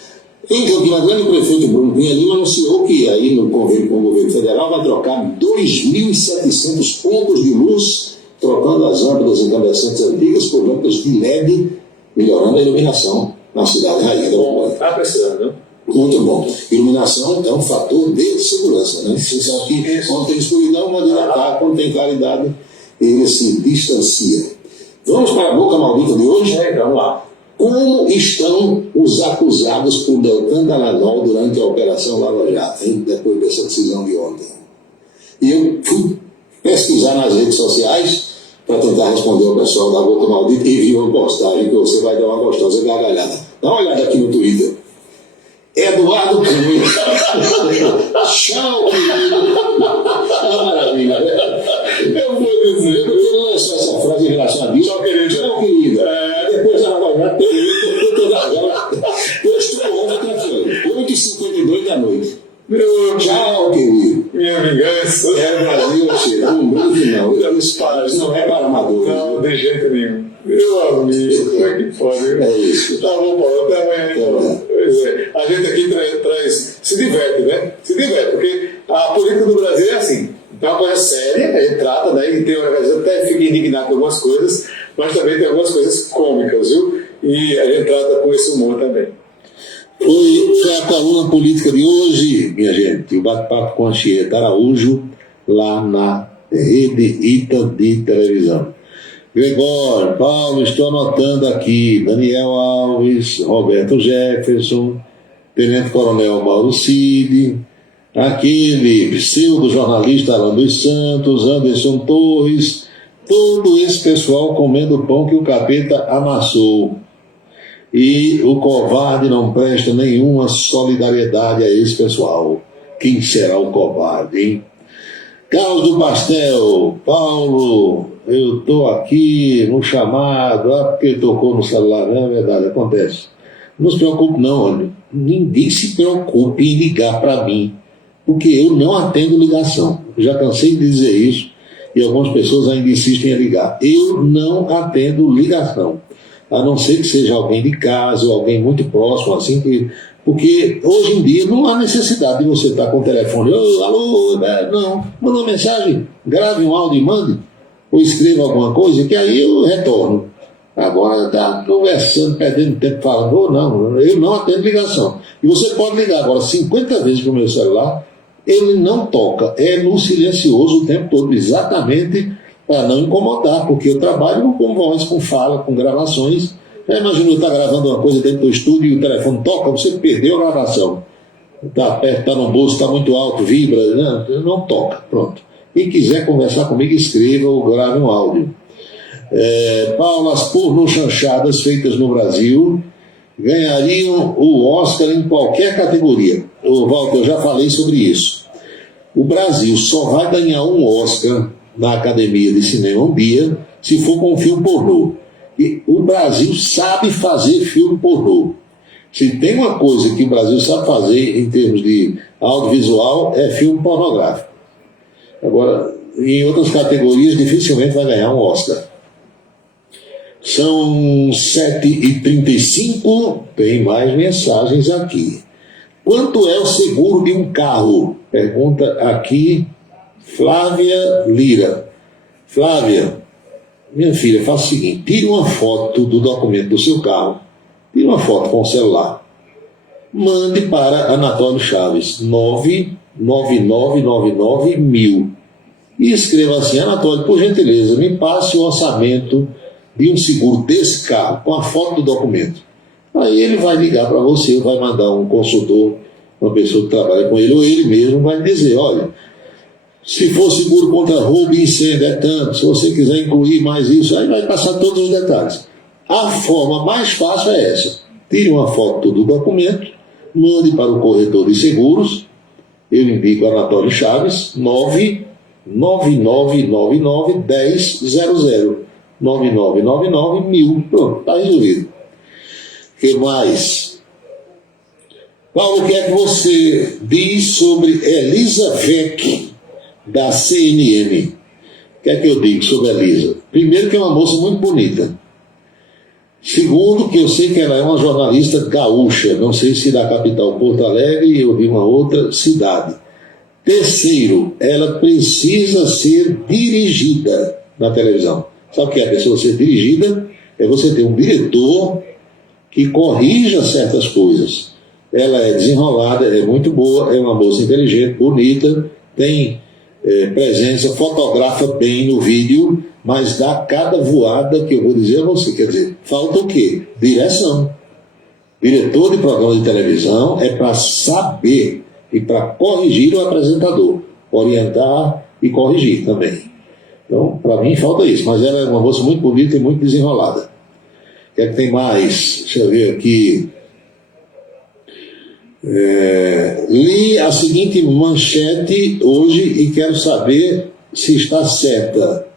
Em Campina Grande, o prefeito Bruno Cunha Lima anunciou que aí no convênio com o governo federal vai trocar 2.700 pontos de luz, trocando as lâmpadas incandescentes antigas por lâmpadas de LED, melhorando a iluminação na cidade rainha da Umbanda. Está precisando, né? Muito bom. Iluminação é um fator de segurança, né? Você sabe que quando tem escuridão, não adianta, quando tem claridade, ele se distancia. Vamos para a boca maldita de hoje? Vamos lá. Como estão os acusados por Deltan Dallagnol durante a Operação Lava Jato, hein? Depois dessa decisão de ontem? E eu fui pesquisar nas redes sociais para tentar responder ao pessoal da boca maldita e vi uma postagem que você vai dar uma gostosa gargalhada. Dá uma olhada aqui no Twitter. Eduardo Cunha. Tchau, querido. Maravilha, né? Eu vou dizer, porque não é só essa frase em relação a isso. Tchau, querido. Tchau, querida. Depois ela vai lá, eu estou ontem, 8h52 da noite. Tchau, querido. Minha vingança. É o Brasil, cheiro. Um brinde não. Não é para amadores. Não, de jeito nenhum. Meu amigo, como é que pode? É isso. Tá bom, Paulo, até amanhã. Pois é. A gente aqui traz, se diverte, né? Se diverte, porque a política do Brasil é assim. É uma coisa séria, a gente trata, né? E tem uma vezes até fica indignado com algumas coisas, mas também tem algumas coisas cômicas, viu? E a gente trata com esse humor também. Foi a coluna política de hoje, minha gente. O bate-papo com a Anchieta Araújo, lá na Rede Ita de televisão. Gregório, Paulo, estou anotando aqui. Daniel Alves, Roberto Jefferson, Tenente Coronel Mauro Cid, aquele pseudo-jornalista Alan dos Santos, Anderson Torres, todo esse pessoal comendo o pão que o capeta amassou. E o covarde não presta nenhuma solidariedade a esse pessoal. Quem será o covarde, hein? Carlos do Pastel, Paulo, eu estou aqui no chamado, porque tocou no celular, não é verdade, acontece. Não se preocupe não, olha, ninguém se preocupe em ligar para mim, porque eu não atendo ligação. Já cansei de dizer isso e algumas pessoas ainda insistem em ligar. Eu não atendo ligação, a não ser que seja alguém de casa ou alguém muito próximo, assim, porque hoje em dia não há necessidade de você estar com o telefone, alô, não, manda uma mensagem, grave um áudio e mande, ou escreva alguma coisa, que aí eu retorno. Agora está conversando, perdendo tempo, falando, não, eu não atendo ligação. E você pode ligar agora 50 vezes para o meu celular, ele não toca, é no silencioso o tempo todo, exatamente para não incomodar, porque eu trabalho com voz, com fala, com gravações. Imagina eu estar gravando uma coisa dentro do estúdio e o telefone toca, você perdeu a gravação. Está perto, está no bolso, está muito alto, vibra, não toca, pronto. Quem quiser conversar comigo, escreva ou grave um áudio. Paulo, as pornochanchadas feitas no Brasil ganhariam o Oscar em qualquer categoria. Walter, eu já falei sobre isso. O Brasil só vai ganhar um Oscar na Academia de Cinema um dia se for com um filme pornô. E o Brasil sabe fazer filme pornô. Se tem uma coisa que o Brasil sabe fazer em termos de audiovisual, é filme pornográfico. Agora, em outras categorias, dificilmente vai ganhar um Oscar. São 7h35, tem mais mensagens aqui. Quanto é o seguro de um carro? Pergunta aqui Flávia Lira. Flávia, minha filha, faça o seguinte, tire uma foto do documento do seu carro, tire uma foto com o celular, mande para Anatólio Chaves, 999991000 e escreva assim: Anatólio, por gentileza, me passe o orçamento de um seguro desse carro, com a foto do documento. Aí ele vai ligar para você, vai mandar um consultor uma pessoa que trabalha com ele, ou ele mesmo vai dizer, olha, se for seguro contra roubo e incêndio é tanto, se você quiser incluir mais isso, aí vai passar todos os detalhes. A forma mais fácil é essa. Tire uma foto do documento, mande para o corretor de seguros, eu indico Anatório Chaves, 99999-1000. 9999-1000. Pronto, está resolvido. O que mais? Paulo, o que é que você diz sobre Elisa Vec, da CNN? O que é que eu digo sobre a Elisa? Primeiro, que é uma moça muito bonita. Segundo, que eu sei que ela é uma jornalista gaúcha, não sei se da capital Porto Alegre ou de uma outra cidade. Terceiro, ela precisa ser dirigida na televisão. Sabe o que é a pessoa ser dirigida? É você ter um diretor que corrija certas coisas. Ela é desenrolada, é muito boa, é uma moça inteligente, bonita, tem presença, fotografa bem no vídeo, mas dá cada voada que eu vou dizer a você. Quer dizer, falta o quê? Direção. Diretor de programa de televisão é para saber e para corrigir o apresentador, orientar e corrigir também. Então, para mim, falta isso. Mas ela é uma moça muito bonita e muito desenrolada. O que é que tem mais? Deixa eu ver aqui. Li a seguinte manchete hoje e quero saber se está certa.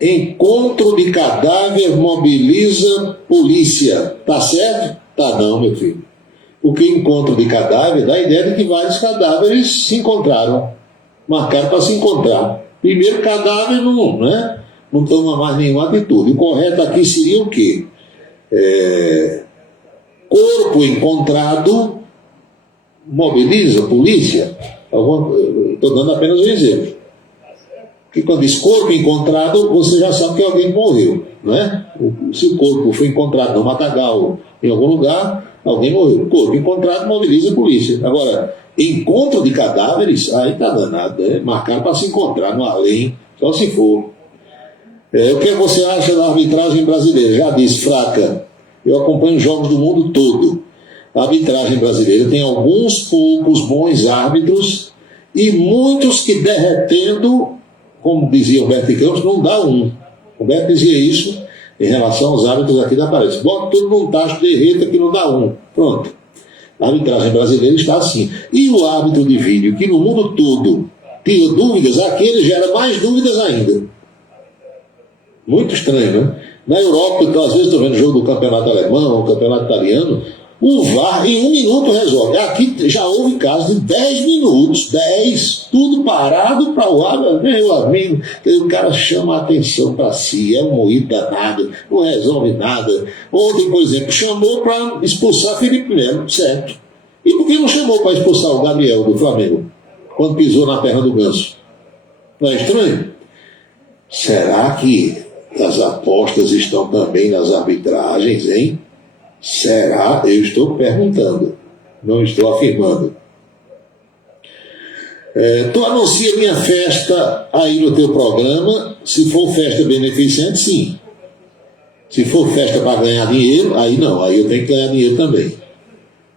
Encontro de cadáver mobiliza polícia. Está certo? Tá não, meu filho. Porque encontro de cadáver dá a ideia de que vários cadáveres se encontraram. Marcaram para se encontrar. Primeiro, cadáver não toma mais nenhuma atitude. O correto aqui seria o quê? Corpo encontrado mobiliza a polícia. Estou dando apenas um exemplo. Porque quando diz corpo encontrado, você já sabe que alguém morreu. Não é? Se o corpo foi encontrado no matagal, em algum lugar, alguém morreu. Corpo encontrado mobiliza a polícia. Agora, encontro de cadáveres, aí está danado. Marcar para se encontrar no além, só se for. O que você acha da arbitragem brasileira? Já disse, fraca. Eu acompanho jogos do mundo todo. A arbitragem brasileira tem alguns poucos bons árbitros e muitos que derretendo, como dizia o Humberto Campos, não dá um. O Humberto dizia isso em relação aos árbitros aqui da Paraíba. Bota tudo num tacho de derreta que não dá um. Pronto. A arbitragem brasileira está assim. E o árbitro de vídeo, que no mundo todo tira dúvidas, aquele gera mais dúvidas ainda. Muito estranho, né? Na Europa, então, às vezes estou vendo o jogo do campeonato alemão, o campeonato italiano, o VAR em 1 minuto resolve. Aqui já houve casos de 10 minutos, 10, tudo parado para o árbitro. Meu amigo, o cara chama a atenção para si, é um moído danado, não resolve nada. Ontem, por exemplo, chamou para expulsar Felipe Melo, certo. E por que não chamou para expulsar o Gabriel do Flamengo, quando pisou na perna do Ganso? Não é estranho? Será que as apostas estão também nas arbitragens, hein? Será? Eu estou perguntando, não estou afirmando. Tu anuncia minha festa aí no teu programa. Se for festa beneficente, sim. Se for festa para ganhar dinheiro, aí não, aí eu tenho que ganhar dinheiro também.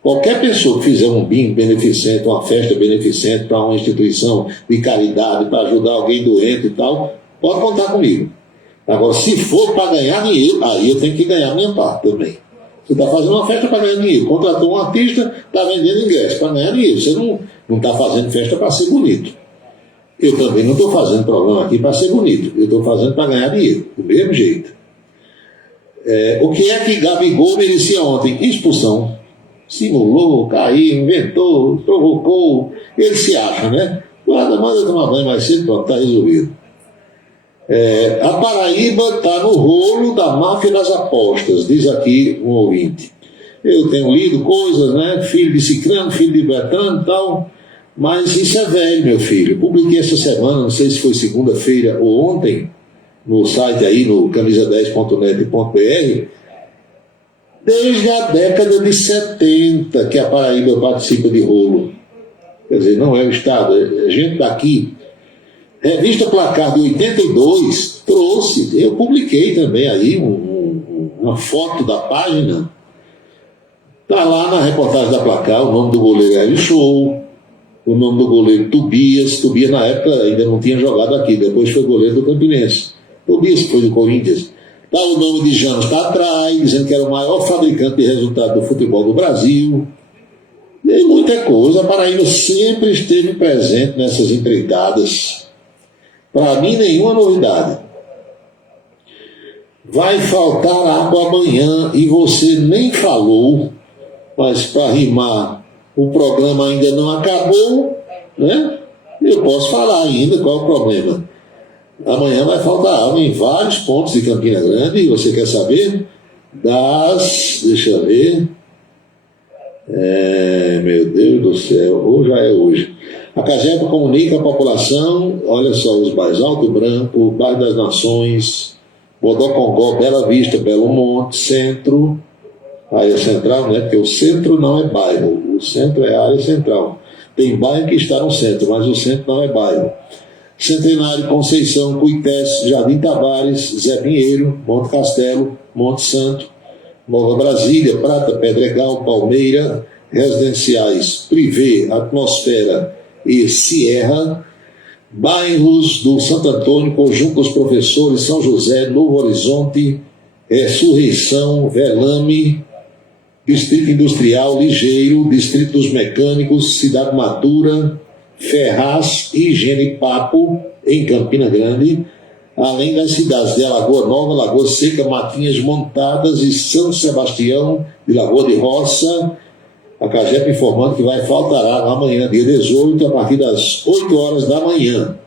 Qualquer pessoa que fizer um bingo beneficente, uma festa beneficente para uma instituição de caridade, para ajudar alguém doente e tal, pode contar comigo. Agora, se for para ganhar dinheiro, aí eu tenho que ganhar minha parte também. Você está fazendo uma festa para ganhar dinheiro. Contratou um artista, está vendendo ingresso para ganhar dinheiro. Você não está fazendo festa para ser bonito. Eu também não estou fazendo programa aqui para ser bonito. Eu estou fazendo para ganhar dinheiro, do mesmo jeito. O que é que Gabigol merecia ontem? Expulsão. Simulou, caiu, inventou, provocou. Ele se acha, né? Manda tomar banho mais cedo, pronto, está resolvido. A Paraíba está no rolo da máfia das apostas, diz aqui um ouvinte. Eu tenho lido coisas, né? Filho de Cicrano, filho de Bertrano e tal, mas isso é velho, meu filho. Publiquei essa semana, não sei se foi segunda-feira ou ontem, no site aí, no camisa10.net.br, desde a década de 70 que a Paraíba participa de rolo. Quer dizer, não é o Estado, é gente daqui. Revista Placar de 82 trouxe, eu publiquei também aí uma foto da página Está lá na reportagem da Placar o nome do goleiro Hélio Show, o nome do goleiro Tobias. Tobias na época ainda não tinha jogado aqui, depois foi goleiro do Campinense. Tobias foi do Corinthians. Está o nome de Janos, está atrás, dizendo que era o maior fabricante de resultado do futebol do Brasil. E muita coisa. A Paraíba sempre esteve presente nessas empreitadas. Para mim, nenhuma novidade. Vai faltar água amanhã e você nem falou, mas para rimar, o programa ainda não acabou, né? Eu posso falar ainda qual é o problema. Amanhã vai faltar água em vários pontos de Campina Grande. E você quer saber? Deixa eu ver. Meu Deus do céu, ou já é hoje. A CAGEP comunica à população, olha só, os bairros Alto Branco, Bairro das Nações, Bodocongó, Bela Vista, Belo Monte, Centro, área central, né? Porque o centro não é bairro, o centro é a área central. Tem bairro que está no centro, mas o centro não é bairro. Centenário, Conceição, Cuités, Jardim Tavares, Zé Pinheiro, Monte Castelo, Monte Santo, Nova Brasília, Prata, Pedregal, Palmeira, residenciais Privé, Atmosfera e Sierra, bairros do Santo Antônio, Conjunto dos Professores, São José, Novo Horizonte, Ressurreição, Velame, Distrito Industrial, Ligeiro, Distrito dos Mecânicos, Cidade Madura, Ferraz e Genipapo, em Campina Grande, além das cidades de Alagoa Nova, Lagoa Seca, Matinhas Montadas e São Sebastião de Lagoa de Roça. A CAGEP informando que vai faltar água amanhã, dia 18, a partir das 8 horas da manhã.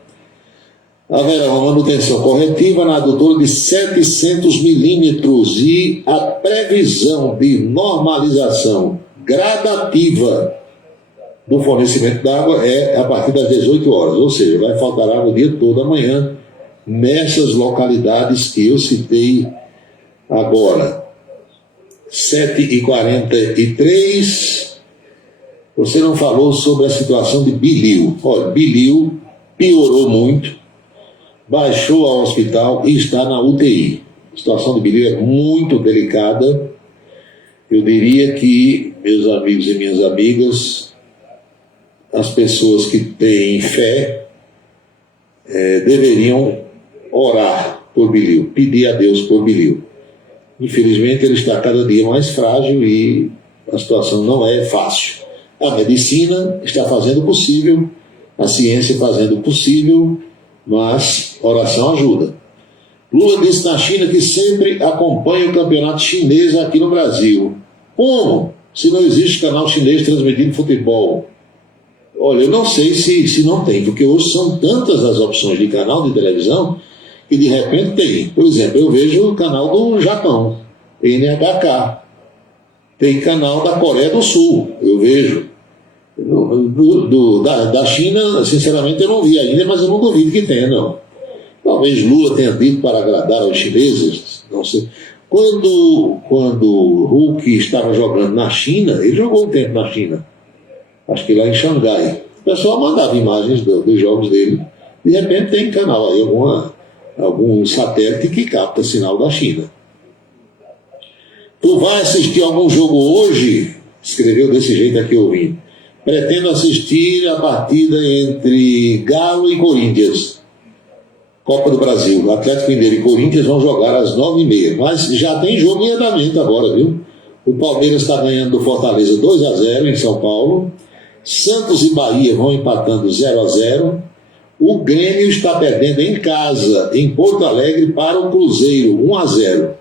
Haverá uma manutenção corretiva na adutora de 700 milímetros e a previsão de normalização gradativa do fornecimento d'água é a partir das 18 horas, ou seja, vai faltar água o dia todo amanhã nessas localidades que eu citei agora. 7h43, você não falou sobre a situação de Bilil. Olha, Bilil piorou muito, baixou ao hospital e está na UTI. A situação de Bilil é muito delicada. Eu diria que, meus amigos e minhas amigas, as pessoas que têm fé deveriam orar por Bilil, pedir a Deus por Bilil. Infelizmente ele está cada dia mais frágil e a situação não é fácil. A medicina está fazendo o possível, a ciência fazendo o possível, mas oração ajuda. Lula disse na China que sempre acompanha o campeonato chinês aqui no Brasil. Como? Se não existe canal chinês transmitindo futebol? Olha, eu não sei se não tem, porque hoje são tantas as opções de canal de televisão que de repente tem. Por exemplo, eu vejo o canal do Japão, NHK. Tem canal da Coreia do Sul, eu vejo. Da China, sinceramente, eu não vi ainda, mas eu não duvido que tenha, não. Talvez Lula tenha dito para agradar aos chineses, não sei. Quando o Hulk estava jogando na China, ele jogou um tempo na China, acho que lá em Xangai. O pessoal mandava imagens dos jogos dele. De repente tem canal aí, algum satélite que capta sinal da China. Tu vai assistir algum jogo hoje? Escreveu desse jeito aqui ouvindo. Pretendo assistir a partida entre Galo e Corinthians. Copa do Brasil. Atlético Mineiro e Corinthians vão jogar às 9h30. Mas já tem jogo em andamento agora, viu? O Palmeiras está ganhando do Fortaleza 2-0 em São Paulo. Santos e Bahia vão empatando 0-0. O Grêmio está perdendo em casa, em Porto Alegre, para o Cruzeiro, 1-0.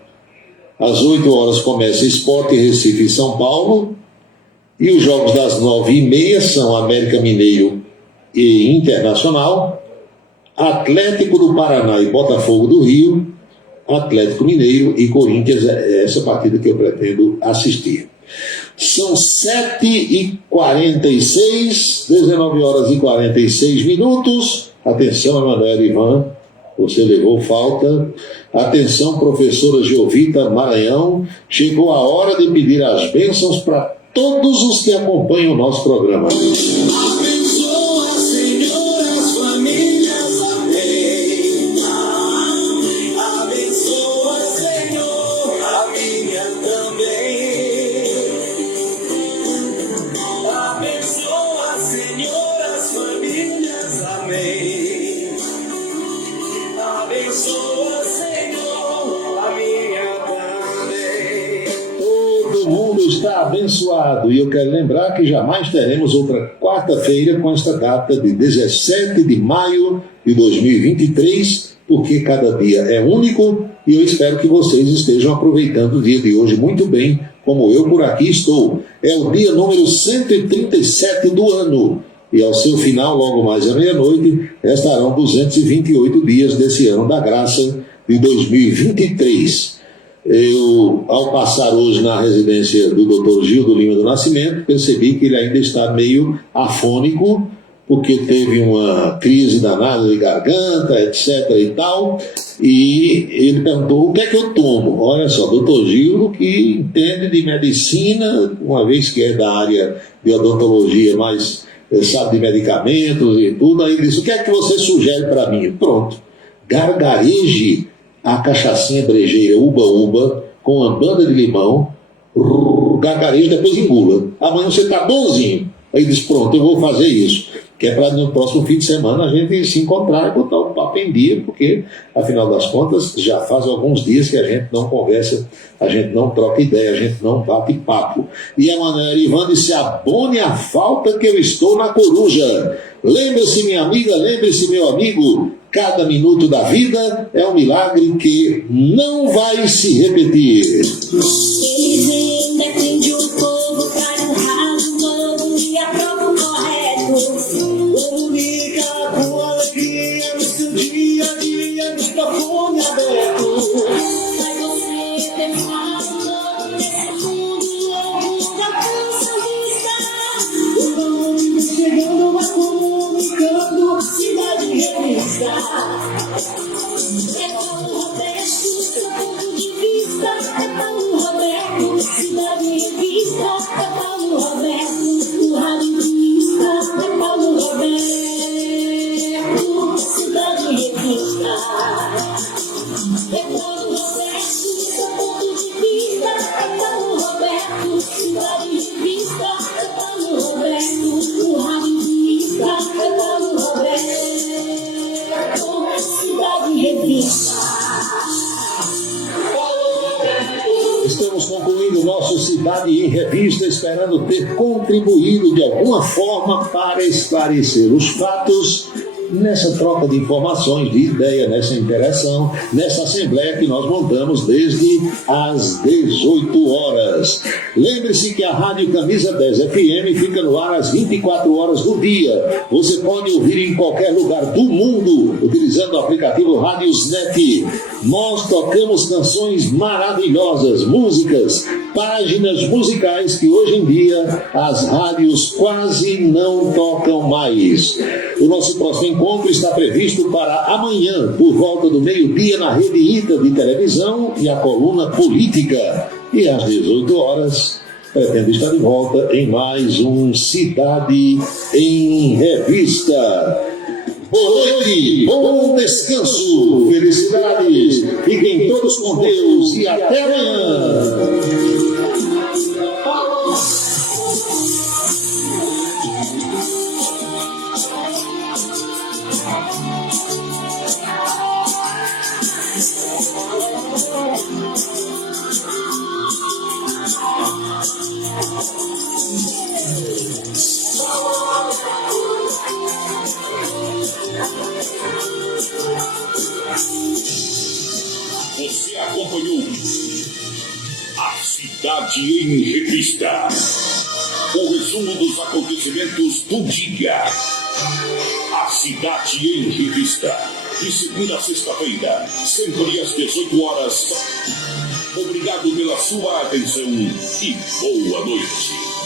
Às 8 horas começa Sport Recife e São Paulo. E os jogos das 9h30 são América Mineiro e Internacional, Atlético do Paraná e Botafogo do Rio, Atlético Mineiro e Corinthians. É essa partida que eu pretendo assistir. São 7h46, 19h46. Atenção, Emanuel Ivan, você levou falta. Atenção, professora Giovita Maranhão, chegou a hora de pedir as bênçãos para todos os que acompanham o nosso programa. Abençoa, Senhor, as famílias, amém. Abençoa, Senhor, a minha também. abençoado. E eu quero lembrar que jamais teremos outra quarta-feira com esta data de 17 de maio de 2023, porque cada dia é único e eu espero que vocês estejam aproveitando o dia de hoje muito bem, como eu por aqui estou. É o dia número 137 do ano. E ao seu final, logo mais à meia-noite, restarão 228 dias desse ano da graça de 2023. Eu, ao passar hoje na residência do Dr. Gildo Lima do Nascimento, percebi que ele ainda está meio afônico, porque teve uma crise danada de garganta, etc. e tal, e ele perguntou o que é que eu tomo. Olha só, Dr. Gildo, que entende de medicina, uma vez que é da área de odontologia, mas sabe de medicamentos e tudo, aí ele disse, o que é que você sugere para mim? Pronto, gargareje a cachaçinha brejeira uba-uba com uma banda de limão, gargareje, depois engula. Amanhã você está bonzinho. Aí diz, pronto, eu vou fazer isso. Que é para no próximo fim de semana a gente se encontrar e botar o papo em dia, porque, afinal das contas, já faz alguns dias que a gente não conversa, a gente não troca ideia, a gente não bate papo. E a Manuela Ivane se abone a falta que eu estou na coruja. Lembre-se, minha amiga, lembre-se, meu amigo, cada minuto da vida é um milagre que não vai se repetir. Eles ainda atendem o povo para um rádio novo e a prova correto. Comunica com alegria no seu dia a dia, microfone aberto. Vai você pensar novo nesse mundo, alguns alcançam vista. O ônibus chegando, vai comunicando, cidade revista. É Paulo Roberto, seu ponto de vista. É Paulo Roberto, cidade revista. É Paulo Roberto, o radialista. É Paulo Roberto, cidade revista. É Paulo Roberto, seu ponto de vista. É Paulo Roberto, cidade revista. É Paulo Roberto, o radialista. É Paulo Roberto, cidade revista. Estamos concluindo nosso Cidade em Revista, esperando ter contribuído de alguma forma para esclarecer os fatos nessa troca de informações, de ideia, nessa interação, nessa assembleia que nós montamos desde as 18 horas. Lembre-se que a Rádio Camisa 10 FM fica no ar às 24 horas do dia. Você pode ouvir em qualquer lugar do mundo, utilizando o aplicativo Radiosnet. Nós tocamos canções maravilhosas, músicas, páginas musicais que hoje em dia as rádios quase não tocam mais. O nosso próximo encontro está previsto para amanhã, por volta do meio-dia, na Rede Ita de televisão e a coluna política. E às 18 horas, pretendo estar de volta em mais um Cidade em Revista. Boa noite, bom descanso, felicidades, fiquem todos com Deus e até amanhã. Você acompanhou a Cidade em Revista. O resumo dos acontecimentos do dia. A Cidade em Revista. De segunda a sexta-feira, sempre às 18 horas. Obrigado pela sua atenção e boa noite.